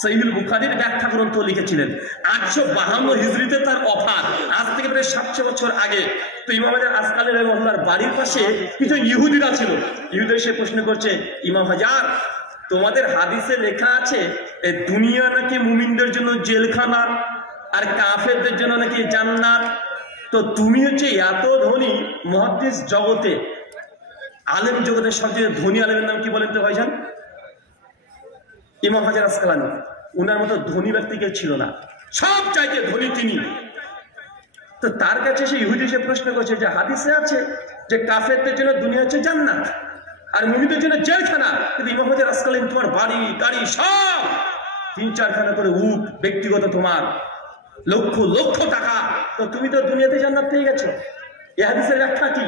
সহিহুল বুখারীর ব্যাখ্যা গ্রন্থ লিখেছিলেন 852 হিজরিতে। তার অফার আজ থেকে প্রায় 700 বছর আগে। তো ইমাম হাজার আসকালানি রাহিমাহুল্লাহর বাড়ির পাশে কিছু ইহুদিরা ছিল। ইহুদি এসে প্রশ্ন করছে, ইমাম হাজার, তোমাদের হাদিসে লেখা আছে এই দুনিয়া নাকি মুমিনদের জন্য জেলখানা, আর কাফেরদের জন্য নাকি জান্নাত। তো তুমি হচ্ছে এত ধনী, মুহাদ্দিস জগতে, আলেম জগতের সবচেয়ে ধনী আলেমের নাম কি বলেন তো ভাইজান? ইমাম হাজার আসকালানি। উনার মতো ধনী ব্যক্তি কেউ ছিল না, সব চাইতে ধনী তিনি। তো তার কাছে সে ইহুদি এসে প্রশ্ন করছে যে হাদিসে আছে যে কাফেরদের জন্য দুনিয়া হচ্ছে জান্নাত আর মুমিনদের জন্য জেলখানা, কিন্তু ইমাম হাজার আসকালানি তোমার বাড়ি গাড়ি সব 3-4 খানা করে উট, ব্যক্তিগত তোমার লক্ষ লক্ষ টাকা, তো তুমি তো দুনিয়াতে জান্নাত পেয়ে গেছো। এই হাদিসের ব্যাখ্যা কি?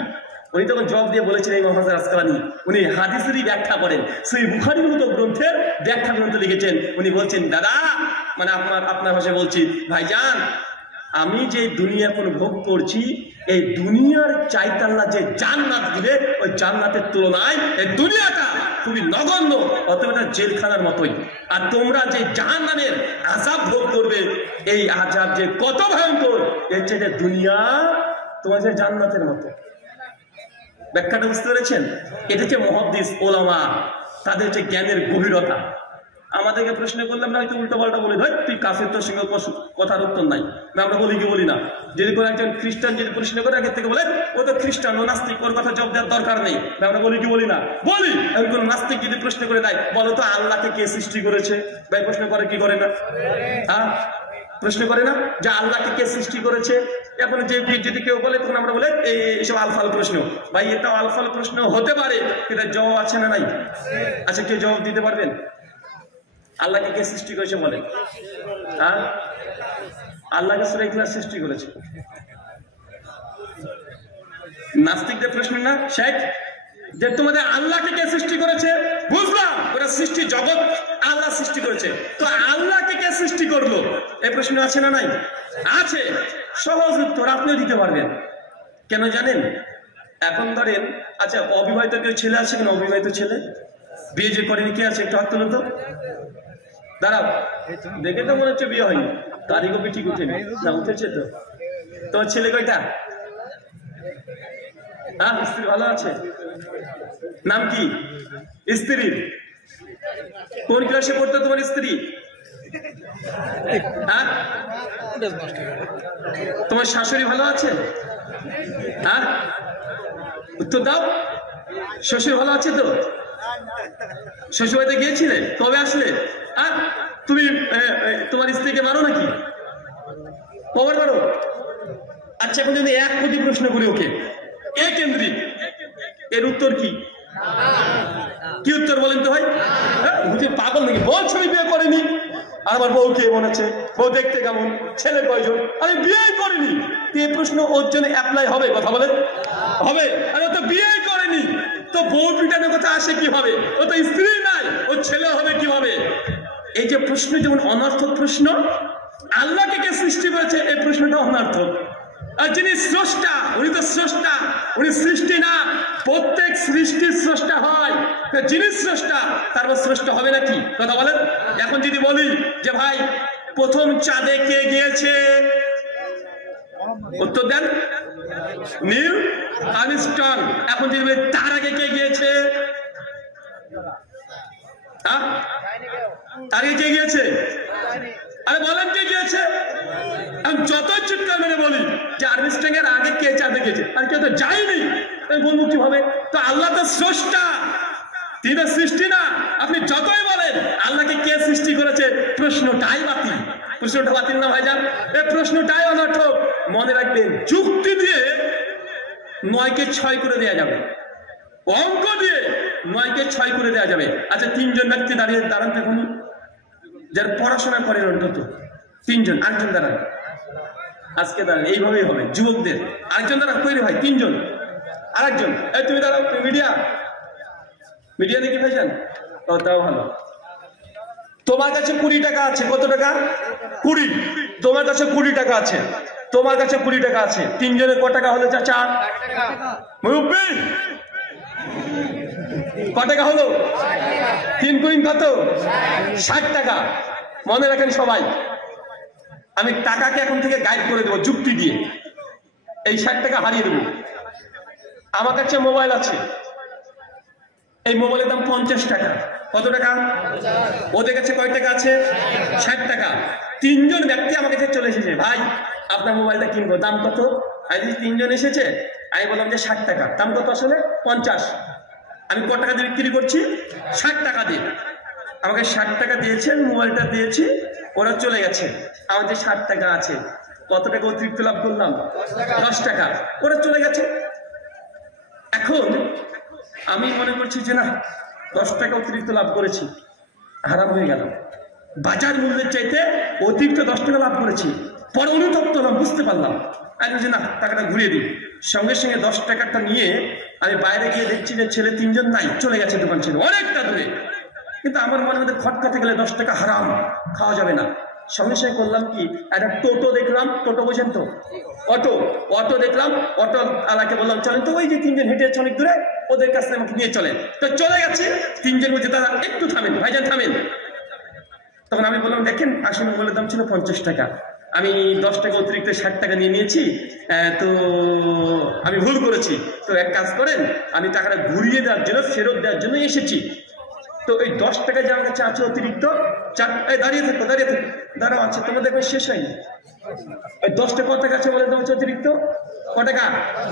উনি তখন জবাব দিয়ে বলেছেন, ইমাম হাজার আসকালানি উনি হাদিসেরই ব্যাখ্যা করেন, সহিহ বুখারীর মতো গ্রন্থের ব্যাখ্যা গ্রন্থ লিখেছেন। উনি বলছেন, দাদা, মানে আপনার ভাষায় বলছি, ভাইজান, আমি যে দুনিয়া এখন ভোগ করছি, এই দুনিয়ার চাইতে আল্লাহ যে জান্নাত দিবে, ওই জান্নাতের তুলনায় এই দুনিয়াটা খুবই নগণ্য, অতএব এটা জেলখানার মতোই। আর তোমরা যে জাহান্নামের আযাব ভোগ করবে, এই আযাব যে কত ভয়ঙ্কর, এর চেয়ে দুনিয়া তোমাদের জান্নাতের মতো। ব্যাখ্যাটা বুঝতে পেরেছেন? এটা হচ্ছে মুহাদ্দিস ওলামা, তাদের যে জ্ঞানের গভীরতা। আমাদেরকে প্রশ্ন করলাম না, হয়তো উল্টো পাল্টা বলে, ভাই তুই কাফের, তোর সঙ্গে কথার উত্তর নাই। আমরা বলি কি বলি না? যদি কোনো একজন খ্রিস্টান যদি প্রশ্ন করে, আগের থেকে বলে ও তো খ্রিস্টান, ও নাস্তিক, ওর কথা জবাব দেওয়ার দরকার নেই। আমরা বলি কি বলি না? বলি। এখন কোনো নাস্তিক যদি প্রশ্ন করে দেয়, বলো তো আল্লাহকে কে সৃষ্টি করেছে? ভাই প্রশ্ন করে কি করে না? হ্যাঁ, প্রশ্ন করে না যে আল্লাহকে কে সৃষ্টি করেছে? এখন যে যদি কেউ বলে, তখন আমরা বলে এইসব আলফাল প্রশ্ন। ভাই এটা আলফাল প্রশ্ন হতে পারে, কিন্তু জবাব আছে না নাই? আচ্ছা, কেউ জবাব দিতে পারবেন? আল্লাহকে কে সৃষ্টি করেছে বলেন? হ্যাঁ, আল্লাহকে সূরা ইখলাস সৃষ্টি করেছে। নাস্তিকদের প্রশ্ন না শেখ, যে তোমাদের আল্লাহকে কে সৃষ্টি করেছে? বুঝলাম, ওরা সৃষ্টি জগৎ আল্লাহ সৃষ্টি করেছে। তো আল্লাহকে কে সৃষ্টি করলো এই প্রশ্ন আছে না নাই? আছে। সহজ উত্তর আপনিও দিতে পারবেন। কেন জানেন? এখন ধরেন, আচ্ছা অবিবাহিত কেউ ছেলে আছে কিনা? অবিবাহিত ছেলে বিয়ে যে করেনি কে আছে? একটু হাত তুলো তো। দাঁড়াও, দেখে তো মনে হচ্ছে বিয়ে হয়নি। তারই কপি ঠিক উঠেনি না? উঠেছে তো। তোমার ছেলে কয়টা? হ্যাঁ, স্ত্রী ভালো আছে? নাম কি স্ত্রীর? কোন ক্লাসে পড়তো তোমার স্ত্রী? হ্যাঁ, তোমার শাশুড়ি ভালো আছে? হ্যাঁ, উত্তর দাও। শ্বশুর ভালো আছে তো? শ্বশুর বাড়িতে গিয়েছিলে? কবে আসলে? আর তুমি তোমার স্ত্রীকে মারো নাকি? কবে মারো? আচ্ছা, এখন যদি 1 কোটি প্রশ্ন করি ওকে এ কেন্দ্রিক, এর উত্তর কি? কি উত্তর বলেন তো ভাই? পাগল নাকি? বলছো আমি বিয়ে করিনি, আর আমার বউ কে মনে আছে? বউ দেখতে কেমন? ছেলে কয়জন? আমি বিয়ে করিনি। এই প্রশ্ন ওর জন্য অ্যাপ্লাই হবে? কথা বলেন হবে? আর ও তো বিয়ে করেনি, তো বউ পিটানোর কথা আসে কিভাবে? ও তো স্ত্রী নাই, ও ছেলে হবে কিভাবে? এই যে প্রশ্ন যেমন অনর্থক প্রশ্ন, আল্লাহকে কে সৃষ্টি করেছে এই প্রশ্নটা অনর্থক। আর যিনি স্রষ্টা, উনি তো স্রষ্টা, উনি সৃষ্টি না। প্রত্যেক সৃষ্টির স্রষ্টা হয়, যিনি স্রষ্টা তারপর স্রষ্টা হবে নাকি? কথা বলেন। এখন যদি বলি যে ভাই প্রথম চাঁদে কে গিয়েছে, উত্তর দেন নীল আর্মস্ট্রং। এখন যদি বলি তার আগে কে গিয়েছে, আগে কে গিয়েছে? আরে বলেন কে গিয়েছে? আমি যতই চিৎকার মেরে বলি যে আর্মস্ট্রং এর আগে কে চাঁদে গিয়েছে, আর কেউ তো যায়নি, আমি বলবো কিভাবে? তো আল্লাহ তো স্রষ্টা, তিনি তো সৃষ্টি না। আপনি যতই বলেন আল্লাহকে কে সৃষ্টি করেছে, প্রশ্নটাই বাতিল। প্রশ্নটা বাতিল না ভাইজান? এই প্রশ্নটাই অনর্থক। মনে রাখবেন, যুক্তি দিয়ে 9কে 6 করে দেওয়া যাবে, অঙ্ক দিয়ে 9কে 6 করে দেওয়া যাবে। আচ্ছা, 3 জন ব্যক্তি দাঁড়ান দেখুন, যারা পড়াশোনা করেন অন্তত 3 জন। আরেকজন দাঁড়ান, আজকে দাঁড়ান, এইভাবেই হবে। যুবকদের আরেকজন দাঁড়ান, তৈরি হয় 3 জন। আরেকজন, এই তুমি দাঁড়াও, তুমি মিডিয়া দেখি ভাইজান, তাও ভালো। তোমার কাছে 20 টাকা আছে। কত টাকা? 20। তোমার কাছে 20 টাকা আছে, তোমার কাছে 20 টাকা আছে। 3 জনের ক টাকা হলো চাচা? মুরব্বি ক টাকা হলো? 3 গুণ কত? 60 টাকা। মনে রাখেন সবাই, আমি টাকাকে এখন থেকে গাইড করে দেবো যুক্তি দিয়ে। এই 60 টাকা হারিয়ে দেবো। আমার কাছে মোবাইল আছে, এই মোবাইলের দাম 50 টাকা। কত টাকা? ওদের কাছে কয় টাকা আছে? 60 টাকা। 3 জন ব্যক্তি আমার কাছে চলে এসেছে, ভাই আপনার মোবাইলটা কিনবো, দাম কত? আর 3 জন এসেছে, আমি বললাম যে 60 টাকা। দাম কত আসলে? 50। আমি ক টাকা দিয়ে বিক্রি করছি? 60 টাকা দিয়ে। আমাকে 60 টাকা দিয়েছে, মোবাইলটা দিয়েছি, ওরা চলে গেছে। আমার যে 60 টাকা আছে, কত টাকা অতিরিক্ত লাভ করলাম? 10 টাকা। ওরা চলে গেছে। এখন আমি মনে করছি যে না, 10 টাকা অতিরিক্ত লাভ করেছি, হারাম হয়ে গেল। বাজার মূল্যের চাইতে অতিরিক্ত 10 টাকা লাভ করেছি। পরে অনুতপ্ত হলাম, বুঝতে পারলাম, আমি যে না, টাকাটা ঘুরিয়ে দিই। সঙ্গে সঙ্গে 10 টাকাটা নিয়ে আমি বাইরে গিয়ে দেখছি যে ছেলে 3 জন নাই, চলে গেছে দোকান ছেড়ে অনেকটা দূরে। কিন্তু আমার মনের মধ্যে খটকাতে গেলে 10 টাকা হারাম, খাওয়া যাবে না। সঙ্গে সঙ্গে করলাম কি, একটা টোটো দেখলাম। টোটো বোঝেন তো? অটো দেখলাম। অটো আলাকে বললাম চলেন তো, ওই যে 3 জন হেঁটে অনেক দূরে, ওদের কাছে আমাকে নিয়ে চলেন। তো চলে গেছে। 3 জন বলছে দাদা একটু থামেন, ভাইজান থামেন। তখন আমি বললাম দেখেন, আসলে মোবাইলের দাম ছিল 50 টাকা, আমি 10 টাকা অতিরিক্ত 60 টাকা নিয়ে নিয়েছি, তো আমি ভুল করেছি। তো এক কাজ করেন, আমি টাকাটা ঘুরিয়ে দেওয়ার জন্য, ফেরত দেওয়ার জন্য এসেছি। তো ওই 10 টাকা যে আমার কাছে আছে অতিরিক্ত, দাঁড়িয়ে থাকো দাঁড়াও, আছে তোমার দেখবে শেষ হয়নি। ওই 10 টাকা কত টাকা আছে বলে তোমার অতিরিক্ত? ক টাকা?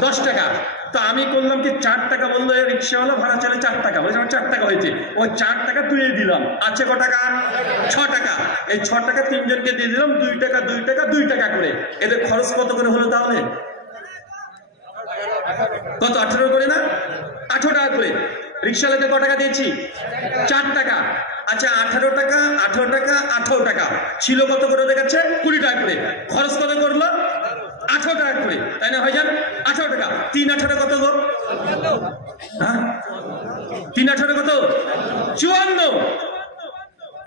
10 টাকা। তো আমি করলাম কি, 4 টাকা বললো রিক্সাওয়ালা, ভাড়া চলে 4 টাকা, বলে আমার 4 টাকা হয়েছে। ওই 4 টাকা তুলে দিলাম, আছে ক টাকা? 6 টাকা। এই 6 টাকা 3 জনকে দিয়ে দিলাম, 2 টাকা 2 টাকা 2 টাকা করে। এদের খরচ কত করে হলো তাহলে? কত? 18 করে না? 18 টাকা করে। রিক্সাওয়ালাকে ক টাকা দিয়েছি? 4 টাকা। আচ্ছা, 18 টাকা 18 টাকা 18 টাকা ছিল, কত করে ওদের কাছে? 20 টাকা করে। খরচ কত করলো? 18 টাকা করে, তাই না ভাইজান? 18 টাকা। 3 18 কত গো? হ্যাঁ, 3 18 কত? 54।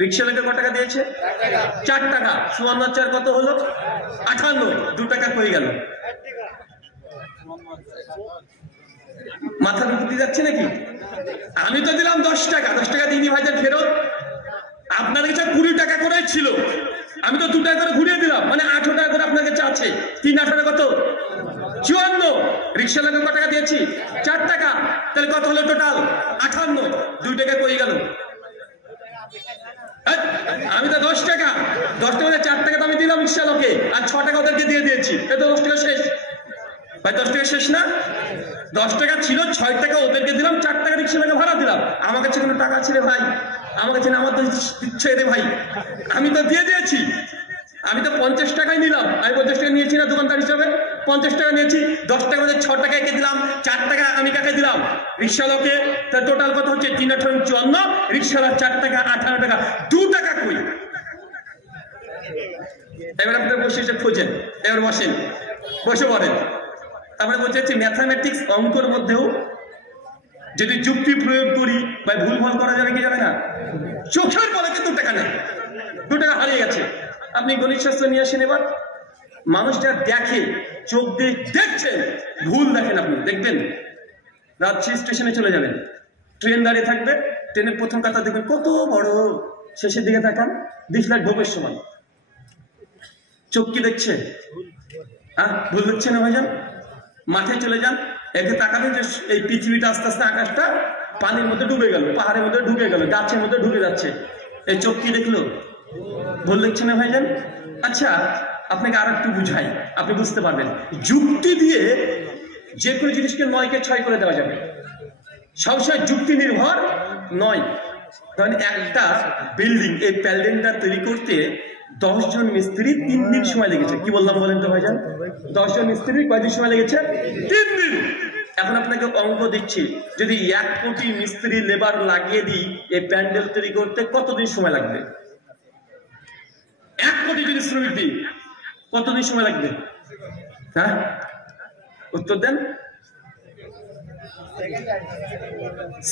রিক্সাওয়ালাকে কত টাকা দিয়েছে? 4 টাকা। 54 4 কত হলো? 58। 2 টাকা কই গেল? মাথার উপর যাচ্ছে নাকি? আমি তো দিলাম 10 টাকা, 10 টাকা দিইনি ভাইজান ফেরত। আপনার কাছে 20 টাকা করে ছিল, আমি তো 2 টাকা করে ঘুরিয়ে দিলাম, মানে 18 টাকা করে আপনার কাছে আছে। 3 18 কত? 54। রিক্সাওয়ালাকে কত টাকা দিয়েছি? 4 টাকা। তাহলে কত হলো টোটাল? 58। 2 টাকা কই গেল? আমি তো 10 টাকা, 10 টাকা 4 টাকা তো আমি দিলাম রিক্সাওয়ালাকে, আর 6 টাকা ওদেরকে দিয়ে দিয়েছি। এটা 10 টাকা শেষ ভাই। 10 টাকা শেষ না? 10 টাকা ছিল, 6 টাকা ওদেরকে দিলাম, 4 টাকা রিক্সাওয়ালাকে ভাড়া দিলাম। আমার কাছে কোনো টাকা ছিল ভাই? আমার কাছে আমার তো দিচ্ছে রে ভাই, আমি তো দিয়ে দিয়েছি। আমি তো 50 টাকায় নিলাম, আমি 50 টাকা নিয়েছি না দোকানদার হিসাবে? 50 টাকা নিয়েছি, 10 টাকা মধ্যে 6 টাকা একে দিলাম, 4 টাকা আমি কাকে দিলাম? রিক্সাওয়ালাকে। তার টোটাল কত হচ্ছে? 3 18 54। রিক্সাওয়ালা 4 টাকা, 18 টাকা। 2 টাকা কই? এবার আপনারা বসে এসে খোঁজেন, এবার বসেন, বসে পড়েন। তারপরে বলতে চাচ্ছি ম্যাথামেটিক্স, অঙ্কর মধ্যেও যদি যুক্তি প্রয়োগ করি বা ভুল ভাল করা যাবে কি যাবে না? চোখের পলকে 2 টাকা নেই, 2 টাকা হারিয়ে গেছে। আপনি গণিত শাস্ত্র নিয়ে আসেন। এবার মানুষ যা দেখে, চোখ দিয়ে দেখছেন, ভুল দেখেন। আপনি দেখবেন রাজশাহী স্টেশনে চলে যাবেন, ট্রেন দাঁড়িয়ে থাকবে, ট্রেনের প্রথম কাতা দেখবেন কত বড়, শেষের দিকে তাকান, দিশলার ঢোকের সময় চোখ কি দেখছে? ভুল দেখছে না ভাইজান? মাঠে চলে যান, একে তাকাবেন যে এই পৃথিবীটা আস্তে আস্তে, আকাশটা পানির মধ্যে ডুবে গেল, পাহাড়ের মধ্যে ঢুকে গেল, গাছের মধ্যে ঢুকে যাচ্ছে। এই চোখ কি দেখলো? ভুল দেখছে না ভাইজান? আচ্ছা, আপনাকে আর একটু বুঝাই, আপনি বুঝতে পারবেন। যুক্তি দিয়ে যে কোনো জিনিসকে 9কে 6 করে দেওয়া যাবে, সবসময় যুক্তি নির্ভর নয়। কারণ একটা বিল্ডিং, এই বিল্ডিংটা তৈরি করতে 10 জন মিস্ত্রি 3 দিন সময় লেগেছে। কি বললাম বলেন তো ভাইজান? 10 জন মিস্ত্রি কয়দিন সময় লেগেছে? 3 দিন। এখন আপনাকে অঙ্ক দিচ্ছি, যদি 1 কোটি মিস্ত্রি লেবার লাগিয়ে দিই এই প্যান্ডেল তৈরি করতে, কতদিন সময় লাগবে? 1 কোটি যদি শ্রমিক দিই, কতদিন সময় লাগবে? হ্যাঁ, উত্তর দেন।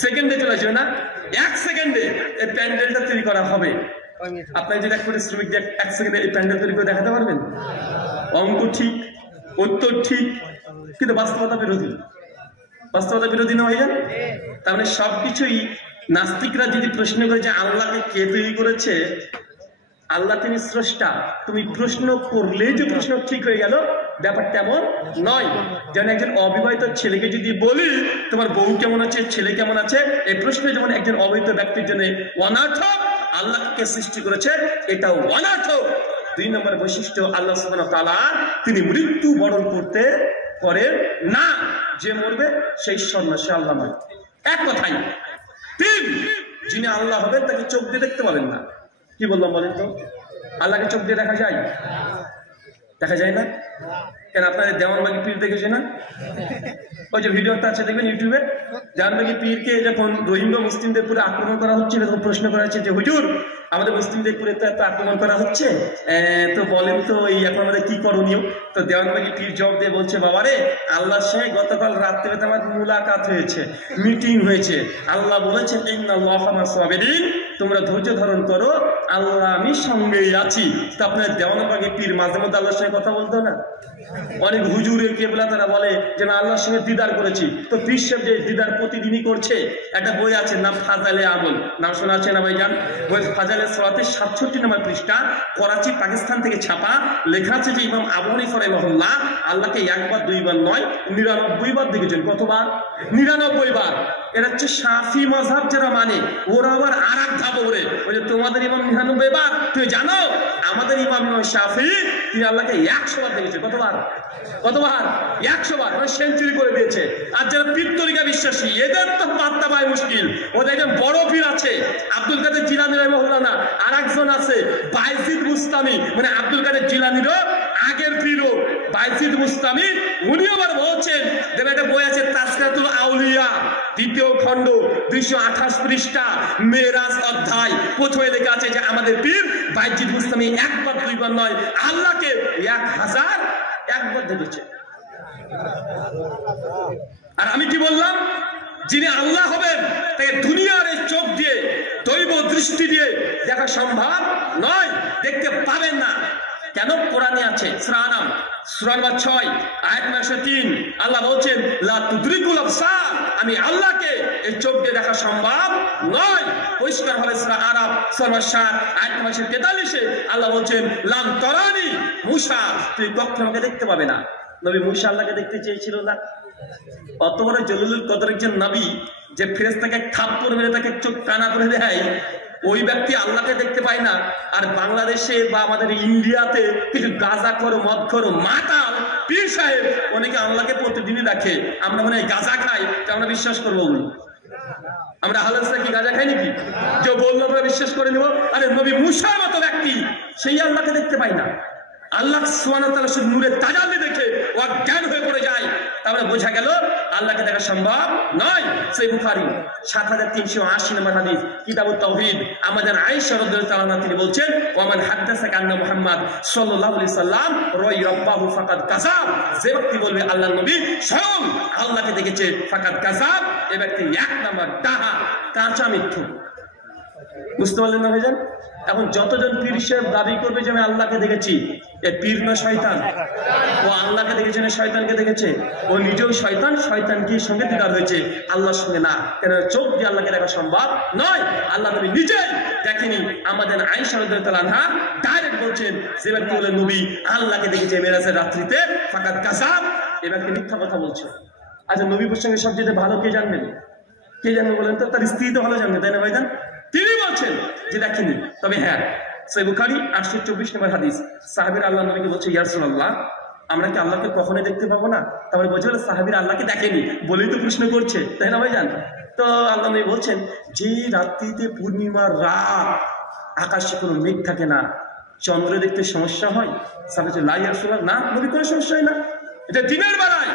সেকেন্ডে চলে আসবে না? 1 সেকেন্ডে এই প্যান্ডেলটা তৈরি করা হবে। আপনার যদি 1 কোটি শ্রমিক দিয়ে 1 সেকেন্ডে এই প্যান্ডেল তৈরি করে দেখাতে পারবেন? অঙ্ক ঠিক, উত্তর ঠিক, কিন্তু বাস্তবতা বিরোধী। বাস্তবতা বিরোধী না ভাইজান? তার মানে সবকিছুই নাস্তিকরা যদি প্রশ্ন করে যে আল্লাহকে কে তৈরি করেছে, আল্লাহ তিনি স্রষ্টা, তুমি প্রশ্ন করলেই যে প্রশ্ন ঠিক হয়ে গেল, ব্যাপারটা এমন নয়। যেমন একজন অবিবাহিত ছেলেকে যদি বলি তোমার বউ কেমন আছে, ছেলে কেমন আছে, এই প্রশ্ন যেমন একজন অবৈধ ব্যক্তির জন্য অনার্থক, আল্লাহকে সৃষ্টি করেছে এটাও অনার্থক। 2 নম্বর বৈশিষ্ট্য, আল্লাহ সুবহানাহু ওয়া তাআলা তিনি মৃত্যু বরণ করতে করেন না। যে মরবে সেই সন্ন্যাসী, আল্লাহ নয়। এক কথাই 3, যিনি আল্লাহ হবেন তাকে চোখ দিয়ে দেখতে পাবেন না। কি বললাম বলেন তো? আল্লাহকে চোখ দিয়ে দেখা যায়? দেখা যায় না কেন? আপনাদের দেওয়ানবাগি পীর দেখেছে না? ওই যে ভিডিওটা আছে দেখবেন ইউটিউবে, দেওয়ানবাগি পীরকে যখন রোহিঙ্গা মুসলিমদের পুরো আক্রমণ করা হচ্ছে, তখন প্রশ্ন করা হচ্ছে যে হুজুর আমাদের মুসলিমদের পুরো তো এত আক্রমণ করা হচ্ছে, তো বলেন তো এই এখন আমাদের কি করণীয়? তো দেওয়ানবাগি পীর জবাব দিয়ে বলছে, বাবারে আল্লাহর সঙ্গে গতকাল রাত্রে আমার মুলাকাত হয়েছে, মিটিং হয়েছে। আল্লাহ বলেছেন ইন্নাল্লাহা মা'আস সাবিরিন, তোমরা ধৈর্য ধারণ করো, আল্লাহ আমি সঙ্গেই আছি। তো আপনার দেওয়ানবাগি পীর মাঝে মধ্যে আল্লাহর সঙ্গে কথা বলতো না? অনেক হুজুরের কেবলা তারা বলে যে না আল্লাহর সঙ্গে দিদার করেছি। তো পীর সাহেব যে দিদার প্রতিদিনই করছে, একটা বই আছে নাম ফাজালে আমল, নাম শোনা আছে না ভাইজান? বই ফাজালে সওয়াতে 67 নম্বর পৃষ্ঠা, করাচি পাকিস্তান থেকে ছাপা। লেখা আছে যে ইমাম আবু হানিফা রাহিমাহুল্লাহ আল্লাহকে 1 বার 2 বার নয় 99 বার দেখেছেন। কতবার? 99 বার। এরা হচ্ছে শাফি মাযহাব যারা মানে, ওরা আবার আরেক ধাপ ওরে ওই যে তোমাদের ইমাম 99 বার, তুই জানো আমাদের ইমাম শাফি তিনি আল্লাহকে 100 বার দেখেছে। কতবার? কতবার? 100 বার, মানে সেঞ্চুরি করে দিয়েছে। আর যারা পীর তরিকা বিশ্বাসী, এদের তো পাত্তা পায় মুশকিল। ওদের একজন বড় পীর আছে আব্দুল কাদের জিলানী রাহিমাহুল্লাহ, না আর একজন আছে বাইজিদ বুস্তামি, মানে আব্দুল কাদের জিলানীরও আগের পীরও বাইজিদ বুস্তামি। উনি আবার বলছেন, যেন একটা বই আছে তাসকিরাতুল আউলিয়া, 2য় খণ্ড 228 পৃষ্ঠা, মেরাজ অধ্যায়, প্রথমে লেখা আছে যে আমাদের পীর বাইজিদ বুস্তামি 1 বার 2 বার নয় আল্লাহকে 1001 বার দেখেছে। আর আমি কি বললাম? যিনি আল্লাহ হবেন তাকে দুনিয়ার এই চোখ দিয়ে দৈব দৃষ্টি দিয়ে দেখা সম্ভব নয়, দেখতে পাবেন না। কেন? কোরআনে আছে সূরা আনাম সূরা নম্বর 6 আয়াত নম্বর 3 আল্লাহ বলছেন লা তুদরিকুল আবসার, আমি আল্লাহকে এই চোখ দিয়ে দেখা সম্ভব নয়। পরিষ্কার ভাবে সূরা আরাফ সূরা নম্বর 7 আয়াত নম্বর 43 আল্লাহ বলছেন লাম তারানি মূসা, তুই কখনো আমাকে দেখতে পাবে না। নবী মূসা আল্লাহকে দেখতে চেয়েছিল না? অত বড় জলিলুল কদর একজন নবী যে ফেরেশতাকে থাপ্পড় মেরে তাকে চোখ কানা করে দেয়, ওই ব্যক্তি আল্লাহকে দেখতে পায় না। আর বাংলাদেশে বা আমাদের ইন্ডিয়াতে কিছু গাঁজাখোর মদখোর মাতাল পীর সাহেব অনেকে আল্লাহকে প্রতিদিনই দেখে। আমরা মনে হয় গাঁজা খাই, আমরা বিশ্বাস করবো? আমরা হালাল কি গাঁজা খাই নাকি? যে বললো আমরা বিশ্বাস করে নেব? আরে নবী মূসার মতো ব্যক্তি সেই আল্লাহকে দেখতে পায় না। আল্লাহ সুবহানাহু ওয়া তাআলা শুধু নূরের তাজাল্লি দেখে ও অজ্ঞান হয়ে পড়ে যায়। তারপরে বোঝা গেল আল্লাহকে দেখা সম্ভব নয়। সহিহ বুখারী 7380 নম্বর হাদিস কিতাবুত তাওহীদ, আমাদের আয়েশা রাদিয়াল্লাহু তাআলা তিনি বলছেন ওয়ামান হাদাসাকা আন্না মুহাম্মদ সাল্লাল্লাহু আলাইহি সাল্লাম রাই রাব্বাহু ফাকাদ কাযাব, যে ব্যক্তি বলবে আল্লাহর নবী স্বয়ং আল্লাহকে দেখেছে ফাকাদ কাযাব, এই ব্যক্তি এক নাম্বার ডাহা, কাঁচা মিথ্যুক। বুঝতে পারলেন না ভাইজান? এখন যতজন পীর সাহেব দাবি করবে যে আমি আল্লাহকে দেখেছি, এ পীর না শয়তান? ও আল্লাহকে দেখেছে না শয়তানকে দেখেছে? ও নিজেও শয়তান, শয়তানকে সঙ্গে দিদার হয়েছে, আল্লাহর সঙ্গে না। কেন? চোখ দিয়ে আল্লাহকে দেখা সম্ভব নয়। আল্লাহ নবী নিজেই দেখেনি। আমাদের আয়েশা রাদিয়াল্লাহু আনহা ডাইরেক্ট বলছেন যে ব্যক্তি বলে নবী আল্লাহকে দেখেছে মেরাজের রাত্রিতে ফাকাদ কাযাব, এ ব্যক্তি মিথ্যা কথা বলছে। আচ্ছা, নবী প্রসঙ্গে সবচেয়ে ভালো কে জানবেন? কে জানবেন বলেন তো? তার স্ত্রী তো ভালো জানবে, তাই না ভাইজান? তিনি বলছেন যে দেখিনি। তবে হ্যাঁ, সহিহ বুখারী 824 নম্বর হাদিস, সাহাবীরা আল্লাহর নবীকে বলছে ইয়া রাসূলুল্লাহ, আমরা কি আল্লাহকে কখনোই দেখতে পাবো না? তারপরে বলছে সাহাবীরা আল্লাহকে দেখেনি বলেই তো প্রশ্ন করছে, তাই না ভাইজান? তো আল্লাহ নবী বলছেন যে রাত্রিতে পূর্ণিমার রাত, আকাশে কোনো মেঘ থাকে না, চন্দ্র দেখতে সমস্যা হয়? সাহাবী বলছে লা ইয়া রাসূলুল্লাহ, না নবী, কোনো সমস্যা হয় না। এটা দিনের বেলায়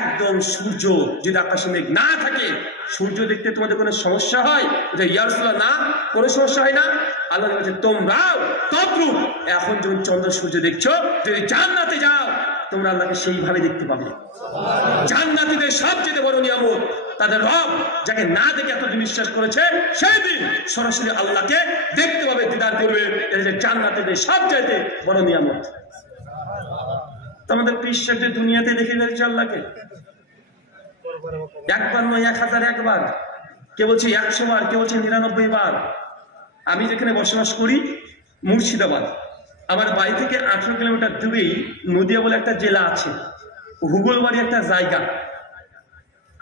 একদম সূর্য যদি আকাশে মেঘ না থাকে, সূর্য দেখতে তোমাদের কোনো সমস্যা হয়? এটা ইয়া রাসূলুল্লাহ, না কোনো সমস্যা হয় না। আল্লাহ বলছে তোমরাও তদ্রূপ, এখন যখন চন্দ্র সূর্য দেখছো, যদি জান্নাতে যাও তোমরা আল্লাহকে সেইভাবে দেখতে পাবে। জান্নাতীদের সবচেয়ে বড় নিয়ামত তাদের রব যাকে না দেখে এতদিন বিশ্বাস করেছে, সেই দিন সরাসরি আল্লাহকে দেখতে পাবে, দিদার করবে। এটা যে জান্নাতীদের সবচেয়ে বড় নিয়ামত। আমাদের পীর সাহেব যে দুনিয়াতে দেখে ফেলছে আল্লাহকে, একবার নয় 1001 বার, কে বলছে 100 বার, কে বলছে 99 বার। আমি যেখানে বসবাস করি মুর্শিদাবাদ, আমার বাড়ি থেকে 18 কিলোমিটার দূরেই নদিয়া বলে একটা জেলা আছে, হুগলবাড়ি একটা জায়গা।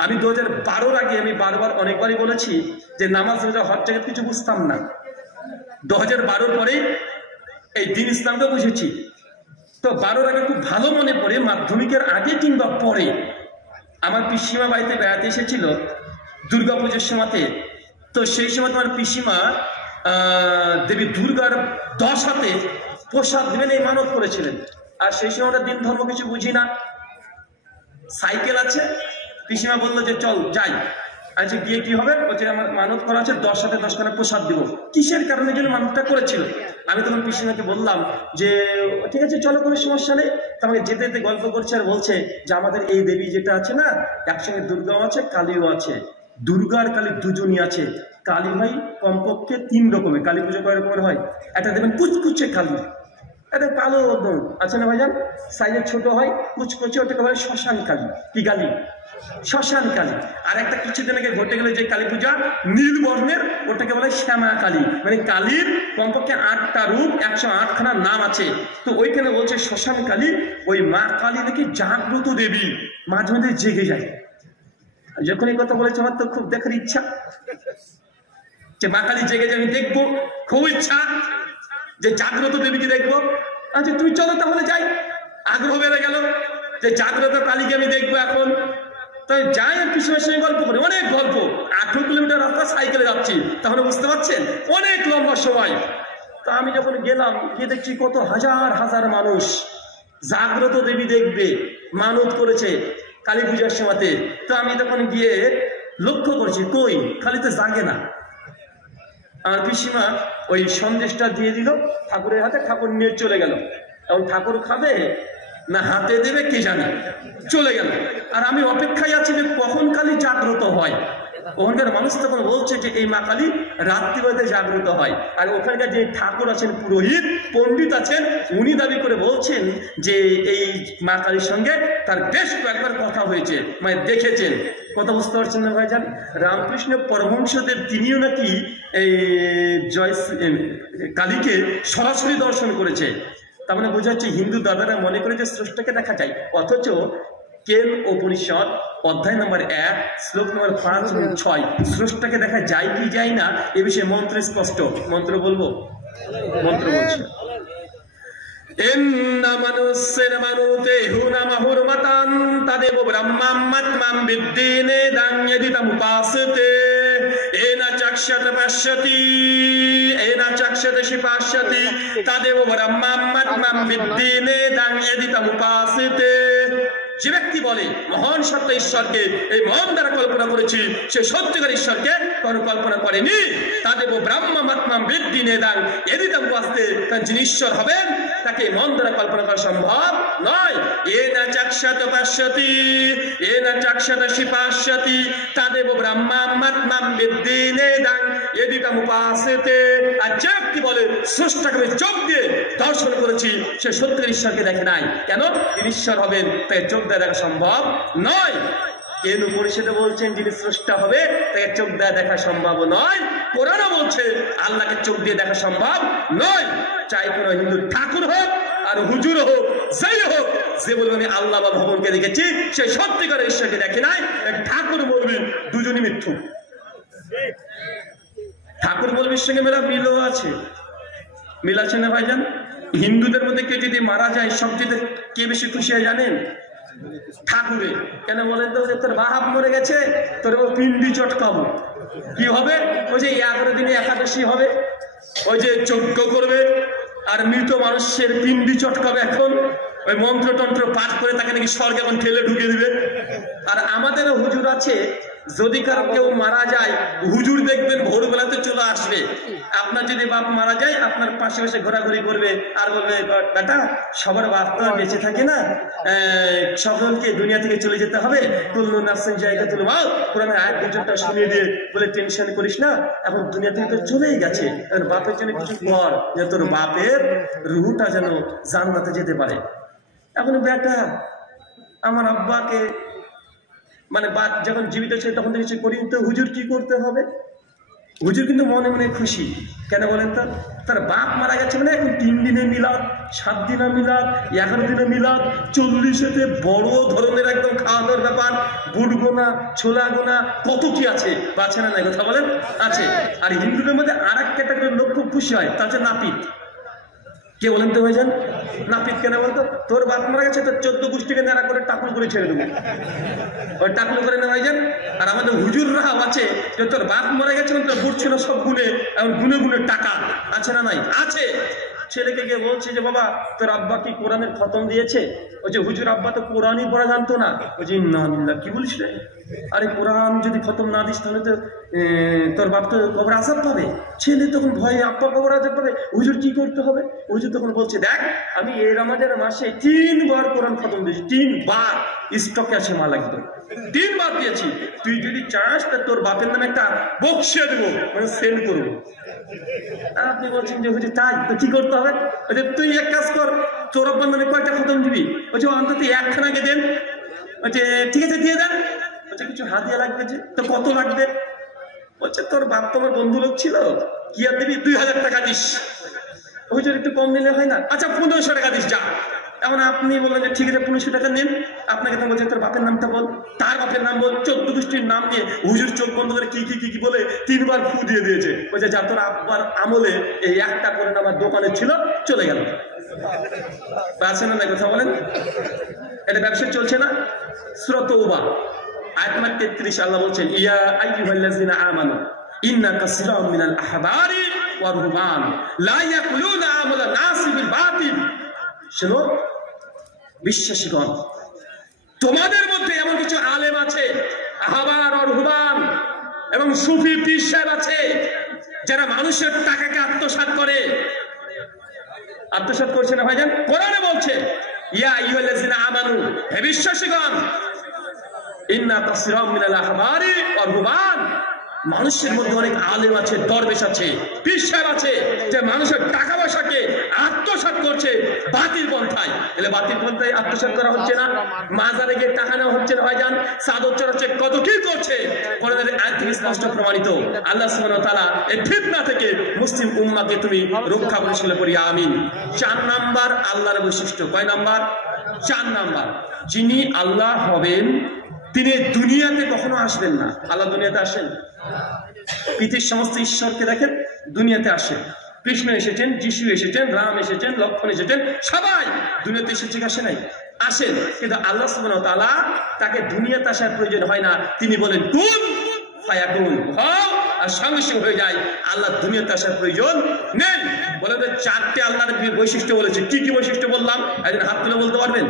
আমি 2012 আগে আমি বারবার অনেকবারই বলেছি যে নামাজ রোজা হজ জায়গা কিছু বুঝতাম না। 2012 পরে এই দ্বীন ইসলামকে বুঝেছি। তো 12 আগে খুব ভালো মনে পড়ে, মাধ্যমিকের আগে কিংবা পরে আমার পিসিমা বাড়িতে বেড়াতে এসেছিল দুর্গাপুজোর সময়তে। তো সেই সময় আমার পিসিমা দেবী দুর্গার 10 হাতে প্রসাদ দেবেন এই মানত করেছিলেন। আর সেই সময় আমরা দিন ধর্ম কিছু বুঝি না, সাইকেল আছে, পিসিমা বললো যে চল যাই। আচ্ছা গিয়ে কি হবে? বলছে আমার মানত করা আছে 10 হাতে 10 খানা প্রসাদ দিব। কিসের কারণে যেন মানতটা করেছিল? আমি তখন পিসিমাকে বললাম যে ঠিক আছে চলো, কোনো সমস্যা নেই। আমাকে যেতে যেতে গল্প করছে আর বলছে যে আমাদের এই দেবী যেটা আছে না, একসঙ্গে দুর্গাও আছে কালীও আছে। দুর্গা আর কালী দুজনই আছে। কালী ভাই কমপক্ষে 3 রকমের। কালী পুজো কয় রকমের হয়? একটা দেবেন কুচকুচে কালী, এটা কালো একদম আছে না ভাইজান, সাইজে ছোট হয়, কুচকুচে, ওটাকে বলে শ্মশান কালী। কি কালী? শ্মশান কালী। আর একটা কিছুদিন আগে ঘটে গেল যে কালী পূজা নীল বর্ণের, ওটাকে বলে শ্যামা কালী। মানে কালীর কমপক্ষে 8টা রূপ, 108 খানা নাম আছে। তো ওইখানে বলছে শ্মশান কালী, ওই মা কালী নাকি জাগ্রত দেবী, মাঝে মাঝে জেগে যায়। যখন এই কথা বলেছে আমার তো খুব দেখার ইচ্ছা যে মা কালী জেগে যায়, আমি দেখবো, খুব ইচ্ছা যে জাগ্রত দেবীকে দেখবো। আচ্ছা তুমি চলো তাহলে যাই। আগ্রহ বেড়ে গেল যে জাগ্রত কালীকে আমি দেখবো এখন। তাই যাই আর পিছনের সঙ্গে গল্প করি, অনেক গল্প। 18 কিলোমিটার রাস্তা সাইকেলে যাচ্ছি, তাহলে বুঝতে পারছেন অনেক লম্বা সময়। তা আমি যখন গেলাম, গিয়ে দেখছি কত হাজার হাজার মানুষ জাগ্রত দেবী দেখবে মানত করেছে কালী পূজার সময়তে। তো আমি তখন গিয়ে লক্ষ্য করছি কই খালিতে জাগে না। আমার পিসিমা ওই সন্দেশটা দিয়ে দিল ঠাকুরের হাতে, ঠাকুর নিয়ে চলে গেল। এখন ঠাকুর খাবে না হাতে দেবে কে জানে, চলে গেল। আর আমি অপেক্ষায় আছি যে কখন কালী জাগ্রত হয়। ওখানকার মানুষ তখন বলছে যে এই মা কালী রাত্রিবেলাতে জাগ্রত হয়। আর ওখানকার যে ঠাকুর আছেন, পুরোহিত পণ্ডিত আছেন, উনি দাবি করে বলছেন যে এই মা কালীর সঙ্গে তার বেশ কয়েকবার কথা হয়েছে, মানে দেখেছেন। কথা বুঝতে পারছেন না ভাইজান? রামকৃষ্ণ পরমহংসদেব তিনিও নাকি এই কালীকে সরাসরি দর্শন করেছে। তার মানে বোঝা যাচ্ছে হিন্দু দাদারা মনে করে যে স্রষ্টাকে দেখা যায়, অথচ কেন উপনিষদ অধ্যায় নম্বর 1 শ্লোক নম্বর 5 এবং 6 স্রষ্টাকে দেখা যায় কি যায় না এ বিষয়ে মন্ত্র স্পষ্ট। মন্ত্র বলবো, মন্ত্র বলছে যে ব্যক্তি বলে মহান সত্য ঈশ্বরকে এই মন দ্বারা কল্পনা করেছি, সে সত্যিকার ঈশ্বরকে কোনো কল্পনা করেনি। তাদেব ব্রহ্মাত্মা বৃদ্ধি নেদাং এদিতাম উপাসতে, কারণ যিনি ঈশ্বর হবেন তাকে মন দ্বারা কল্পনা করা সম্ভব নয়। এ না চাক্ষাত পাশ্যতি, এ না চাক্ষাত শিপাশ্যতি, তাদেব ব্রহ্মাত্মা বৃদ্ধি নেদাং এদিতাম উপাসতে। আর যে ব্যক্তি বলে স্রষ্টাকে আমি চোখ দিয়ে দর্শন করেছি, সে সত্যিকার ঈশ্বরকে দেখে নাই। কেন? তিনি ঈশ্বর হবেন, তাই চোখ দিয়ে দেখা সম্ভব নয়। কেন উপনিষদে বলছেন যিনি স্রষ্টা হবে তাকে চোখ দিয়ে দেখা সম্ভব নয়। কোরআনও বলছে আল্লাহকে চোখ দিয়ে দেখা সম্ভব নয়। চাই কোনো হিন্দু ঠাকুর হোক আর হুজুর হোক, যাই হোক, যে বলবে আমি আল্লাহ বা ভগবানকে দেখেছি, সে সত্যিকারের ঈশ্বরকে দেখে নাই। ঠাকুর বলবি দুজনই মিথ্যু। ঠাকুর বলবির সঙ্গে মেলা মিলও আছে, মিল আছে না ভাইজান? হিন্দুদের মধ্যে কেউ যদি মারা যায় সবচেয়ে কে বেশি খুশি হয় জানেন? ঠাকুরে। কেন বলেন তো? যে তোর বাপ মরে গেছে, তোর পিন্ডি চটকাবো। কি হবে? ওই যে 11 দিনে একাদশী হবে, ওই যে যজ্ঞ করবে আর মৃত মানুষের পিন্ডি চটকাবে। এখন ওই মন্ত্রতন্ত্র পাঠ করে তাকে নাকি স্বর্গে এখন ঠেলে ঢুকে দিবে। আর আমাদেরও হুজুর আছে, যদি কারো কেউ মারা যায় হুজুর দেখবেন ভোরবেলাতে চলে আসবে। আপনার যদি বাপ মারা যায় আপনার পাশে পাশে ঘোরাঘুরি করবে আর বলবে বেটা সবার বাপ তো বেঁচে থাকে না, সকলকে দুনিয়া থেকে চলে যেতে হবে, কুল্লু নাফসিন যায়কাতুল মাউত, কোরআনের আয়াত 2-4টা শুনিয়ে দিয়ে বলে টেনশন করিস না, এখন দুনিয়া থেকে তো চলেই গেছে, বাপের জন্য কিছু কর যে তোর বাপের রুহটা যেন জান্নাতে যেতে পারে। এখন বেটা আমার আব্বাকে মানে বাপ যখন জীবিত ছিল তখন তো কিছু করি, তো হুজুর কি করতে হবে? হুজুর কিন্তু মনে মনে খুশি। কেন বলেন তো? তার বাপ মারা গেছে মানে এখন 3 দিনে মিলাদ, 7 দিনে মিলাদ, 11 দিনে মিলাদ, 40-এতে বড় ধরনের একদম খাওয়া দাওয়ার ব্যাপার, বুট গোনা, ছোলা গোনা, কত কি আছে। আছে না? নাই কথা বলেন? আছে। আর হিন্দুদের মধ্যে আর এক ক্যাটাগরির লোক খুব খুশি হয়, তা হচ্ছে নাপিত। কে বলেন তো ভাইজান? নাপিত। কেন বলতো? তোর বাপ মারা গেছে, তোর 14 গোষ্ঠীকে নেড়া করে টাকুল করে ছেড়ে দেবো, ওই টাকুল করে না ভাইজান। আর আমাদের হুজুররাও আছে যে তোর বাপ মারা গেছে তোর বুট ছিল সব গুনে, এখন গুনে গুনে টাকা। আছে না? নাই? আছে। ছেলেকে গিয়ে বলছে যে বাবা তোর আব্বা কি কোরআনের খতম দিয়েছে? ওই যে হুজুর আব্বা তো কোরআনই পড়া জানতো না। ওই যে না কি বলিস রে? আরে কোরআন যদি খতম না দিস তাহলে তো তোর বাপ তো কবর আযাব পাবে। ছেলে তখন ভয়ে আব্বা কবর আযাব পাবে, হুজুর কি করতে হবে? হুজুর তখন বলছে দেখ আমি এই রমজানের মাসে 3 বার কোরআন খতম দিয়েছি, 3 বার স্টকে আছে মাল একদম, 3 বার দিয়েছি। তুই যদি চাস তা তোর বাপের নামে একটা বক্সিয়ে দেবো, মানে সেন্ড করবো। আপনি বলছেন যে হুজুর তাই তো কি করতে হবে? তুই এক কাজ কর, তোর আব্বার নামে কয়টা খতম দিবি? বলছে অন্তত 1খানাকে দেন। বলছে ঠিক আছে দিয়ে দেন। বলছে কিছু হাদিয়া লাগবে যে, তো কত লাগবে? বলছে তোর বাপ তোমার বন্ধু লোক ছিল, কি আর দিবি? 2000 টাকা দিস। হুজুর একটু কম দিলে হয় না? আচ্ছা 1500 টাকা দিস যা। এখন আপনি বললেন যে ঠিক আছে 1500 টাকা নেন। আপনাকে তো বলছে তোর বাপের নামটা বল, তার বাপের নাম বল, 14 গোষ্ঠীর নাম নিয়ে হুজুর চোখ বন্ধ করে কি কি কি কি বলে 3 বার ফু দিয়ে দিয়েছে। বলছে যা তোর আব্বার আমলে এই একটা করে আমার দোকানে ছিল, চলে গেল। আছে না? কথা বলেন? এটা ব্যবসা চলছে না? সূরা তাওবা আয়াত নম্বর 33 আল্লাহ বলছেন ইয়া আইয়ুহাল্লাযিনা আমানু ইন্না কাসীরাম মিনাল আহবারি ওয়ার রুহবান লা ইয়াকুলুনা আমালা নাসি বিল বাতিল। শোনো বিশ্বাসীগণ, তোমাদের মধ্যে এমন কিছু আলেম আছে, আহবার আর রুহবান এবং সুফি পীর সাহেব আছে, যারা মানুষের টাকাকে আত্মসাৎ করে। আত্মসাৎ করছে না ভাইজান? কোরআনে বলছে ইয়া আইয়ুহাল্লাযিনা আমানু, হে বিশ্বাসীগণ, ইন্না কাসীরাম মিনাল আহবারি ওয়ার রুহবান, মানুষের মধ্যে অনেক আলেম আছে, দরবেশ আছে, পীর সাহেব আছে, যে মানুষের টাকা পয়সাকে আত্মসাৎ করছে বাতিল পন্থায়। এলে বাতিল পন্থায় আত্মসাৎ করা হচ্ছে না, মাজারে গিয়ে টাকা নেওয়া হচ্ছে না ভাইজান, চাদর চড়াচ্ছে, কত কি করছে, কোরআনের আয়াত থেকে স্পষ্ট প্রমাণিত। আল্লাহ সুবহানাহু ওয়া তাআলা এই ফিতনা থেকে মুসলিম উম্মাহকে তুমি রক্ষা করেছিল, পড়ি আমিন। 4 নাম্বার আল্লাহর বৈশিষ্ট্য, কয় নাম্বার? 4 নাম্বার, যিনি আল্লাহ হবেন তিনি দুনিয়াতে কখনো আসবেন না। আল্লাহ দুনিয়াতে আসেন? পৃথিবীর সমস্ত ঈশ্বরকে দেখেন দুনিয়াতে আসেন, কৃষ্ণ এসেছেন, যিশু এসেছেন, রাম এসেছেন, লক্ষ্মণ এসেছেন, সবাই দুনিয়াতে এসেছে, আসে নাই? আসেন। কিন্তু আল্লাহ সুবহানাহু ওয়া তাআলা তাকে দুনিয়াতে আসার প্রয়োজন হয় না, তিনি বলেন কুন ফায়াকুন, হও, আর সঙ্গে সঙ্গে হয়ে যায়। আল্লাহ দুনিয়াতে আসার প্রয়োজন নেই। বলে 4টে আল্লাহর বৈশিষ্ট্য বলেছে। কি কি বৈশিষ্ট্য বললাম? একজন হাত তুলে বলতে পারবেন?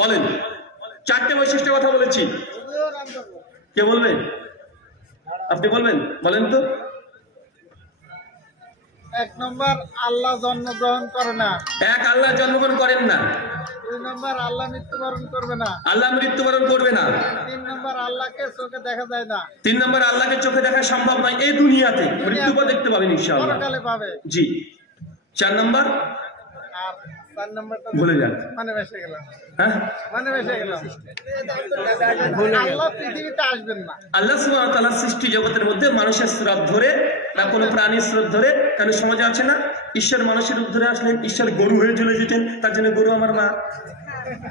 বলেন। 4টে বৈশিষ্ট্যের কথা বলেছি, কে বলবেন? আপনি বলবেন, বলেন তো। 1 নম্বর, আল্লাহ জন্মগ্রহণ করে না। 1, আল্লাহ জন্মগ্রহণ করেন না। 2 নম্বর, আল্লাহ মৃত্যুবরণ করবে না। আল্লাহ মৃত্যুবরণ করবে না। 3 নম্বর, আল্লাহকে চোখে দেখা যায় না। 3 নম্বর, আল্লাহকে চোখে দেখা সম্ভব নয় এই দুনিয়াতে, মৃত্যুর পর দেখতে পাবেন ইনশাআল্লাহ, পরকালে পাবে। জি। 4 নম্বর, আর 4 নম্বরটা ভুলে যান, মানে বেশি গেলাম, হ্যাঁ মানে বেশি গেলাম। আল্লাহ পৃথিবীতে আসবেন না। আল্লাহ সুবহানাহু ওয়া তাআলা সৃষ্টি জগতের মধ্যে মানুষের স্রোত ধরে না কোনো প্রাণীর স্রোত ধরে, কেন সমাজে আছে না ঈশ্বর মানুষের রূপ ধরে আসলেন, ঈশ্বর গরু হয়ে চলে যেতেন, তার জন্য গরু আমার মা,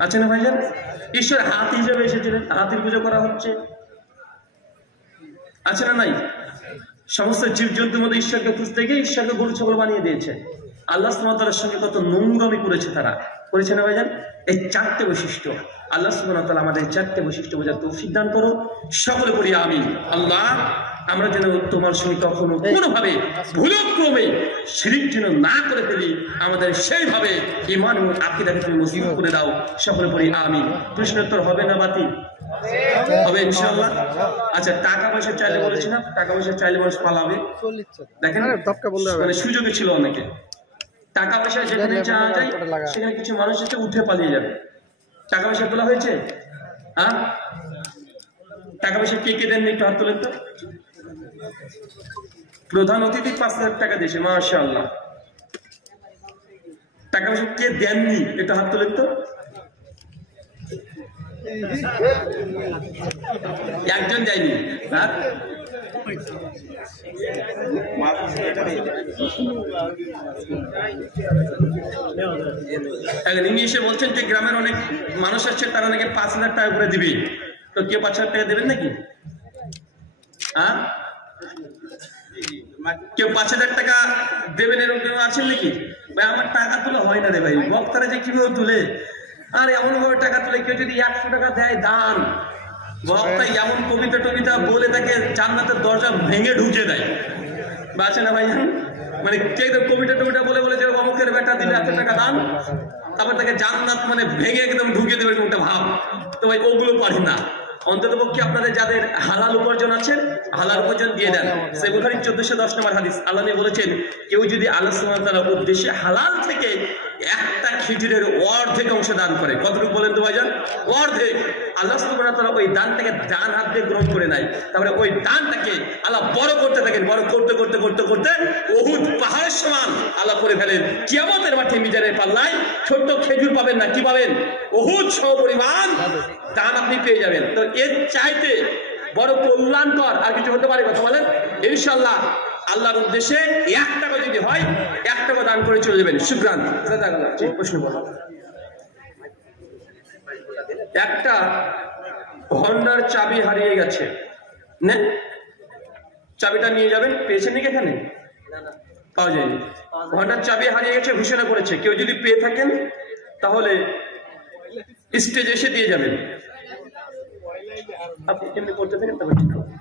আছে না ভাইজান? ঈশ্বর হাতি হিসেবে এসেছিলেন, হাতির পুজো করা হচ্ছে, আছে না নাই? সমস্ত জীবজন্তুর মধ্যে ঈশ্বরকে খুঁজতে গিয়ে ঈশ্বরকে গরু ছাগল বানিয়ে দিয়েছে। আল্লাহ সুবহানাহু ওয়া তাআলার সঙ্গে কত নোংরামি করেছে তারা, করেছে না ভাইজান? এই 4টে বৈশিষ্ট্য আল্লাহ সুবহানাহু ওয়া তাআলা আমাদের 4টে বৈশিষ্ট্য বোঝার তৌফিক দান করো, সকলে পড়ি আমিন। আল্লাহ আমরা যেন তোমার সঙ্গে কখনো কোনোভাবে ভুলক্রমে শিরক যেন না করে ফেলি, আমাদের সেইভাবে ঈমান এবং আকীদাকে তুমি মজবুত করে দাও, সকলে পড়ি আমিন। প্রশ্নোত্তর হবে না বাতি? হবে ইনশাআল্লাহ। আচ্ছা, টাকা পয়সা চাইলে বলেছিলাম, টাকা পয়সা চাইলে মানুষ পালাবে, দেখেন মানে সুযোগে ছিল অনেকে, টাকা পয়সা যেখানে চাওয়া যায় সেখানে কিছু মানুষ এসে উঠে পালিয়ে যাবে। টাকা পয়সা তোলা হয়েছে? হ্যাঁ, টাকা পয়সা কে কে দেননি একটু হাত তোলেন তো। প্রধান অতিথি 5,000 টাকা দিয়েছে, মাশাআল্লাহ। টাকা পয়সা কে দেননি একটু হাত তোলেন তো। একজন যায়নি। ইংলিশে বলছেন যে গ্রামের অনেক মানুষ আছে, তারা নাকি 5,000 টাকা করে দিবে, তো কেউ 5,000 টাকা দেবেন নাকি? হ্যাঁ, কেউ 5,000 টাকা দেবেন এরকম কেউ আছেন নাকি? ভাই আমার টাকা তোলা হয় না রে ভাই, বক্তারা যে কিভাবে তুলে, আর এমন ভাবে টাকা তুলে, কেউ যদি 100 টাকা দেয় দান, বক্তা এমন কবিতা টবিতা বলে তাকে জান্নাতের দরজা ভেঙে ঢুকে দেয়, বাঁচে না ভাই? মানে কে কবিতা টবিতা বলে বলে যে অমুকের বেটা দিলে 100 টাকা দান, তারপর তাকে জান্নাত মানে ভেঙে একদম ঢুকে দেবে, একটা ভাব। তো ভাই ওগুলো পারি না, অন্তত পক্ষে আপনাদের যাদের হালাল উপার্জন আছে হালাল উপার্জন দিয়ে দেন। সহিহ বুখারী 1410 নম্বর হাদিস, আল্লাহ নবী বলেছেন, কেউ যদি আল্লাহ সুবহানাহু ওয়া তাআলার উদ্দেশ্যে হালাল থেকে একটা খেজুরের অর্ধেক অংশ দান করে, কতটুকু বলেন তো ভাইজান? অর্ধেক। আল্লাহ সুবহানাহু ওয়া তাআলা ওই দানটাকে ডান হাত দিয়ে গ্রহণ করে নেয়, তারপরে ওই দানটাকে আল্লাহ বড় করতে থাকেন, বড় করতে করতে করতে করতে উহুদ পাহাড়ের সমান আল্লাহ করে ফেলেন। কিয়ামতের মাঠে মিজানের পাল্লায় ছোট্ট খেজুর পাবেন না, কি পাবেন? উহুদ সমপরিমাণ দান আপনি পেয়ে যাবেন। তো এর চাইতে বড় কল্যাণকর আর কিছু হতে পারে? কথা বলেন। ইনশাআল্লাহ আল্লাহর উদ্দেশ্যে 1 টাকা যদি হয়, 1 টাকা দান করে চলে যাবেন। শুকরান। প্রশ্ন বলো। একটা হন্ডার চাবি হারিয়ে গেছে, নেন চাবিটা নিয়ে যাবেন, পেয়েছেন নাকি? এখানে পাওয়া যায়নি। হন্ডার চাবি হারিয়ে গেছে, ঘোষণা করেছে, কেউ যদি পেয়ে থাকেন তাহলে স্টেজে এসে দিয়ে যাবেন। আপনি কেমনি করতে থাকেন, তবে ঠিক হবে।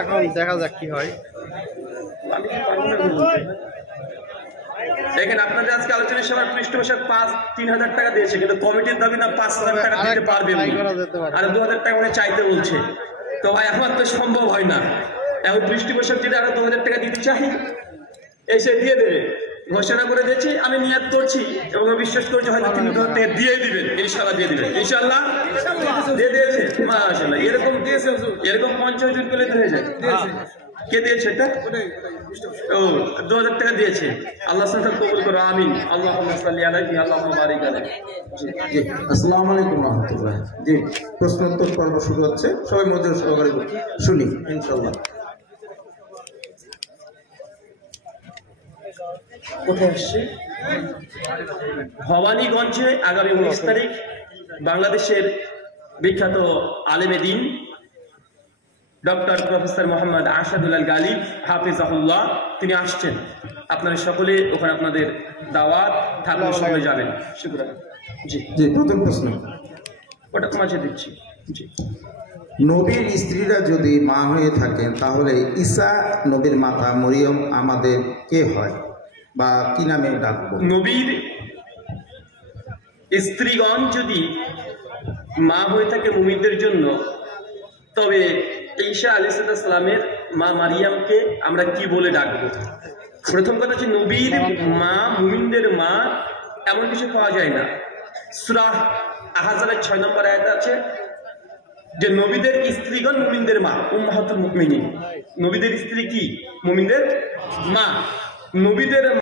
এখন দেখা যাক কি হয়। দেখেন আপনাদের আজকে আলোচনার সময় পৃষ্ঠপোষক 3,000 টাকা দিয়েছে, কিন্তু কমিটির দাবি না 5,000 টাকা দিতে পারবে আর 2,000 টাকা করে চাইতে বলছে। তো ভাই আমার তো সম্ভব হয় না। এখন পৃষ্ঠপোষক যদি আরো 2,000 টাকা দিতে চাই এসে দিয়ে দেবে, ঘোষণা করে দিয়েছি। আমি নিয়াত করছি এবং বিশ্বাস করছি হয়তো 3,000 টাকা দিয়ে দিবেন, ইনশাআল্লাহ দিয়ে দিবেন, ইনশাআল্লাহ দিয়ে দিয়েছে। মাশাআল্লাহ, এরকম দিয়েছে, এরকম 50 জন পেলে হয়ে যায়। কে দিয়েছে এটা? ও 2,000 টাকা দিয়েছে। আল্লাহ সুবহানাহু কবুল করো, আমিন। আল্লাহুম্মা সাল্লি আলাইহি আল্লাহুম্মা বারিক আলাইহি। জি, আসসালামু আলাইকুম ওয়া রাহমাতুল্লাহ। জি, প্রশ্নোত্তর পর্ব শুরু হচ্ছে, সবাই মনোযোগ সহকারে শুনি ইনশাআল্লাহ। কোথায় আসছে? ভবানীগঞ্জে আগামী 19 তারিখ বাংলাদেশের বিখ্যাত আলেমে দ্বীন ডক্টর প্রফেসর মোহাম্মদ আশাদুল আল গালিব হাফিজাহুল্লাহ তিনি আসছেন। আপনারা সকলে ওখানে আপনাদের দাওয়াত থাকলে সকলে যাবেন। শুকরান। জি জি, প্রথম প্রশ্ন, ওটা মাঝে দিচ্ছি। জি, নবীর স্ত্রীরা যদি মা হয়ে থাকেন তাহলে ঈসা নবীর মাতা মরিয়ম আমাদের কে হয় বা কি নামে ডাকবো? নবীর স্ত্রীগণ যদি মা হয়ে থাকে মুমিনদের জন্য, তবে ঈসা আলাইহিস সালামের মা মারিয়ামকে আমরা কি বলে ডাকবো? প্রথম কথা হচ্ছে নবীর মা মুমিনদের মা এমন কিছু পাওয়া যায় না। সূরা আহজাবের 6 নম্বর আয়াতে আছে যে নবীদের স্ত্রীগণ মুমিনদের মা, উম্মাহাতুল মুমিনিন। নবীদের স্ত্রী কি? মুমিনদের মা। নবীদের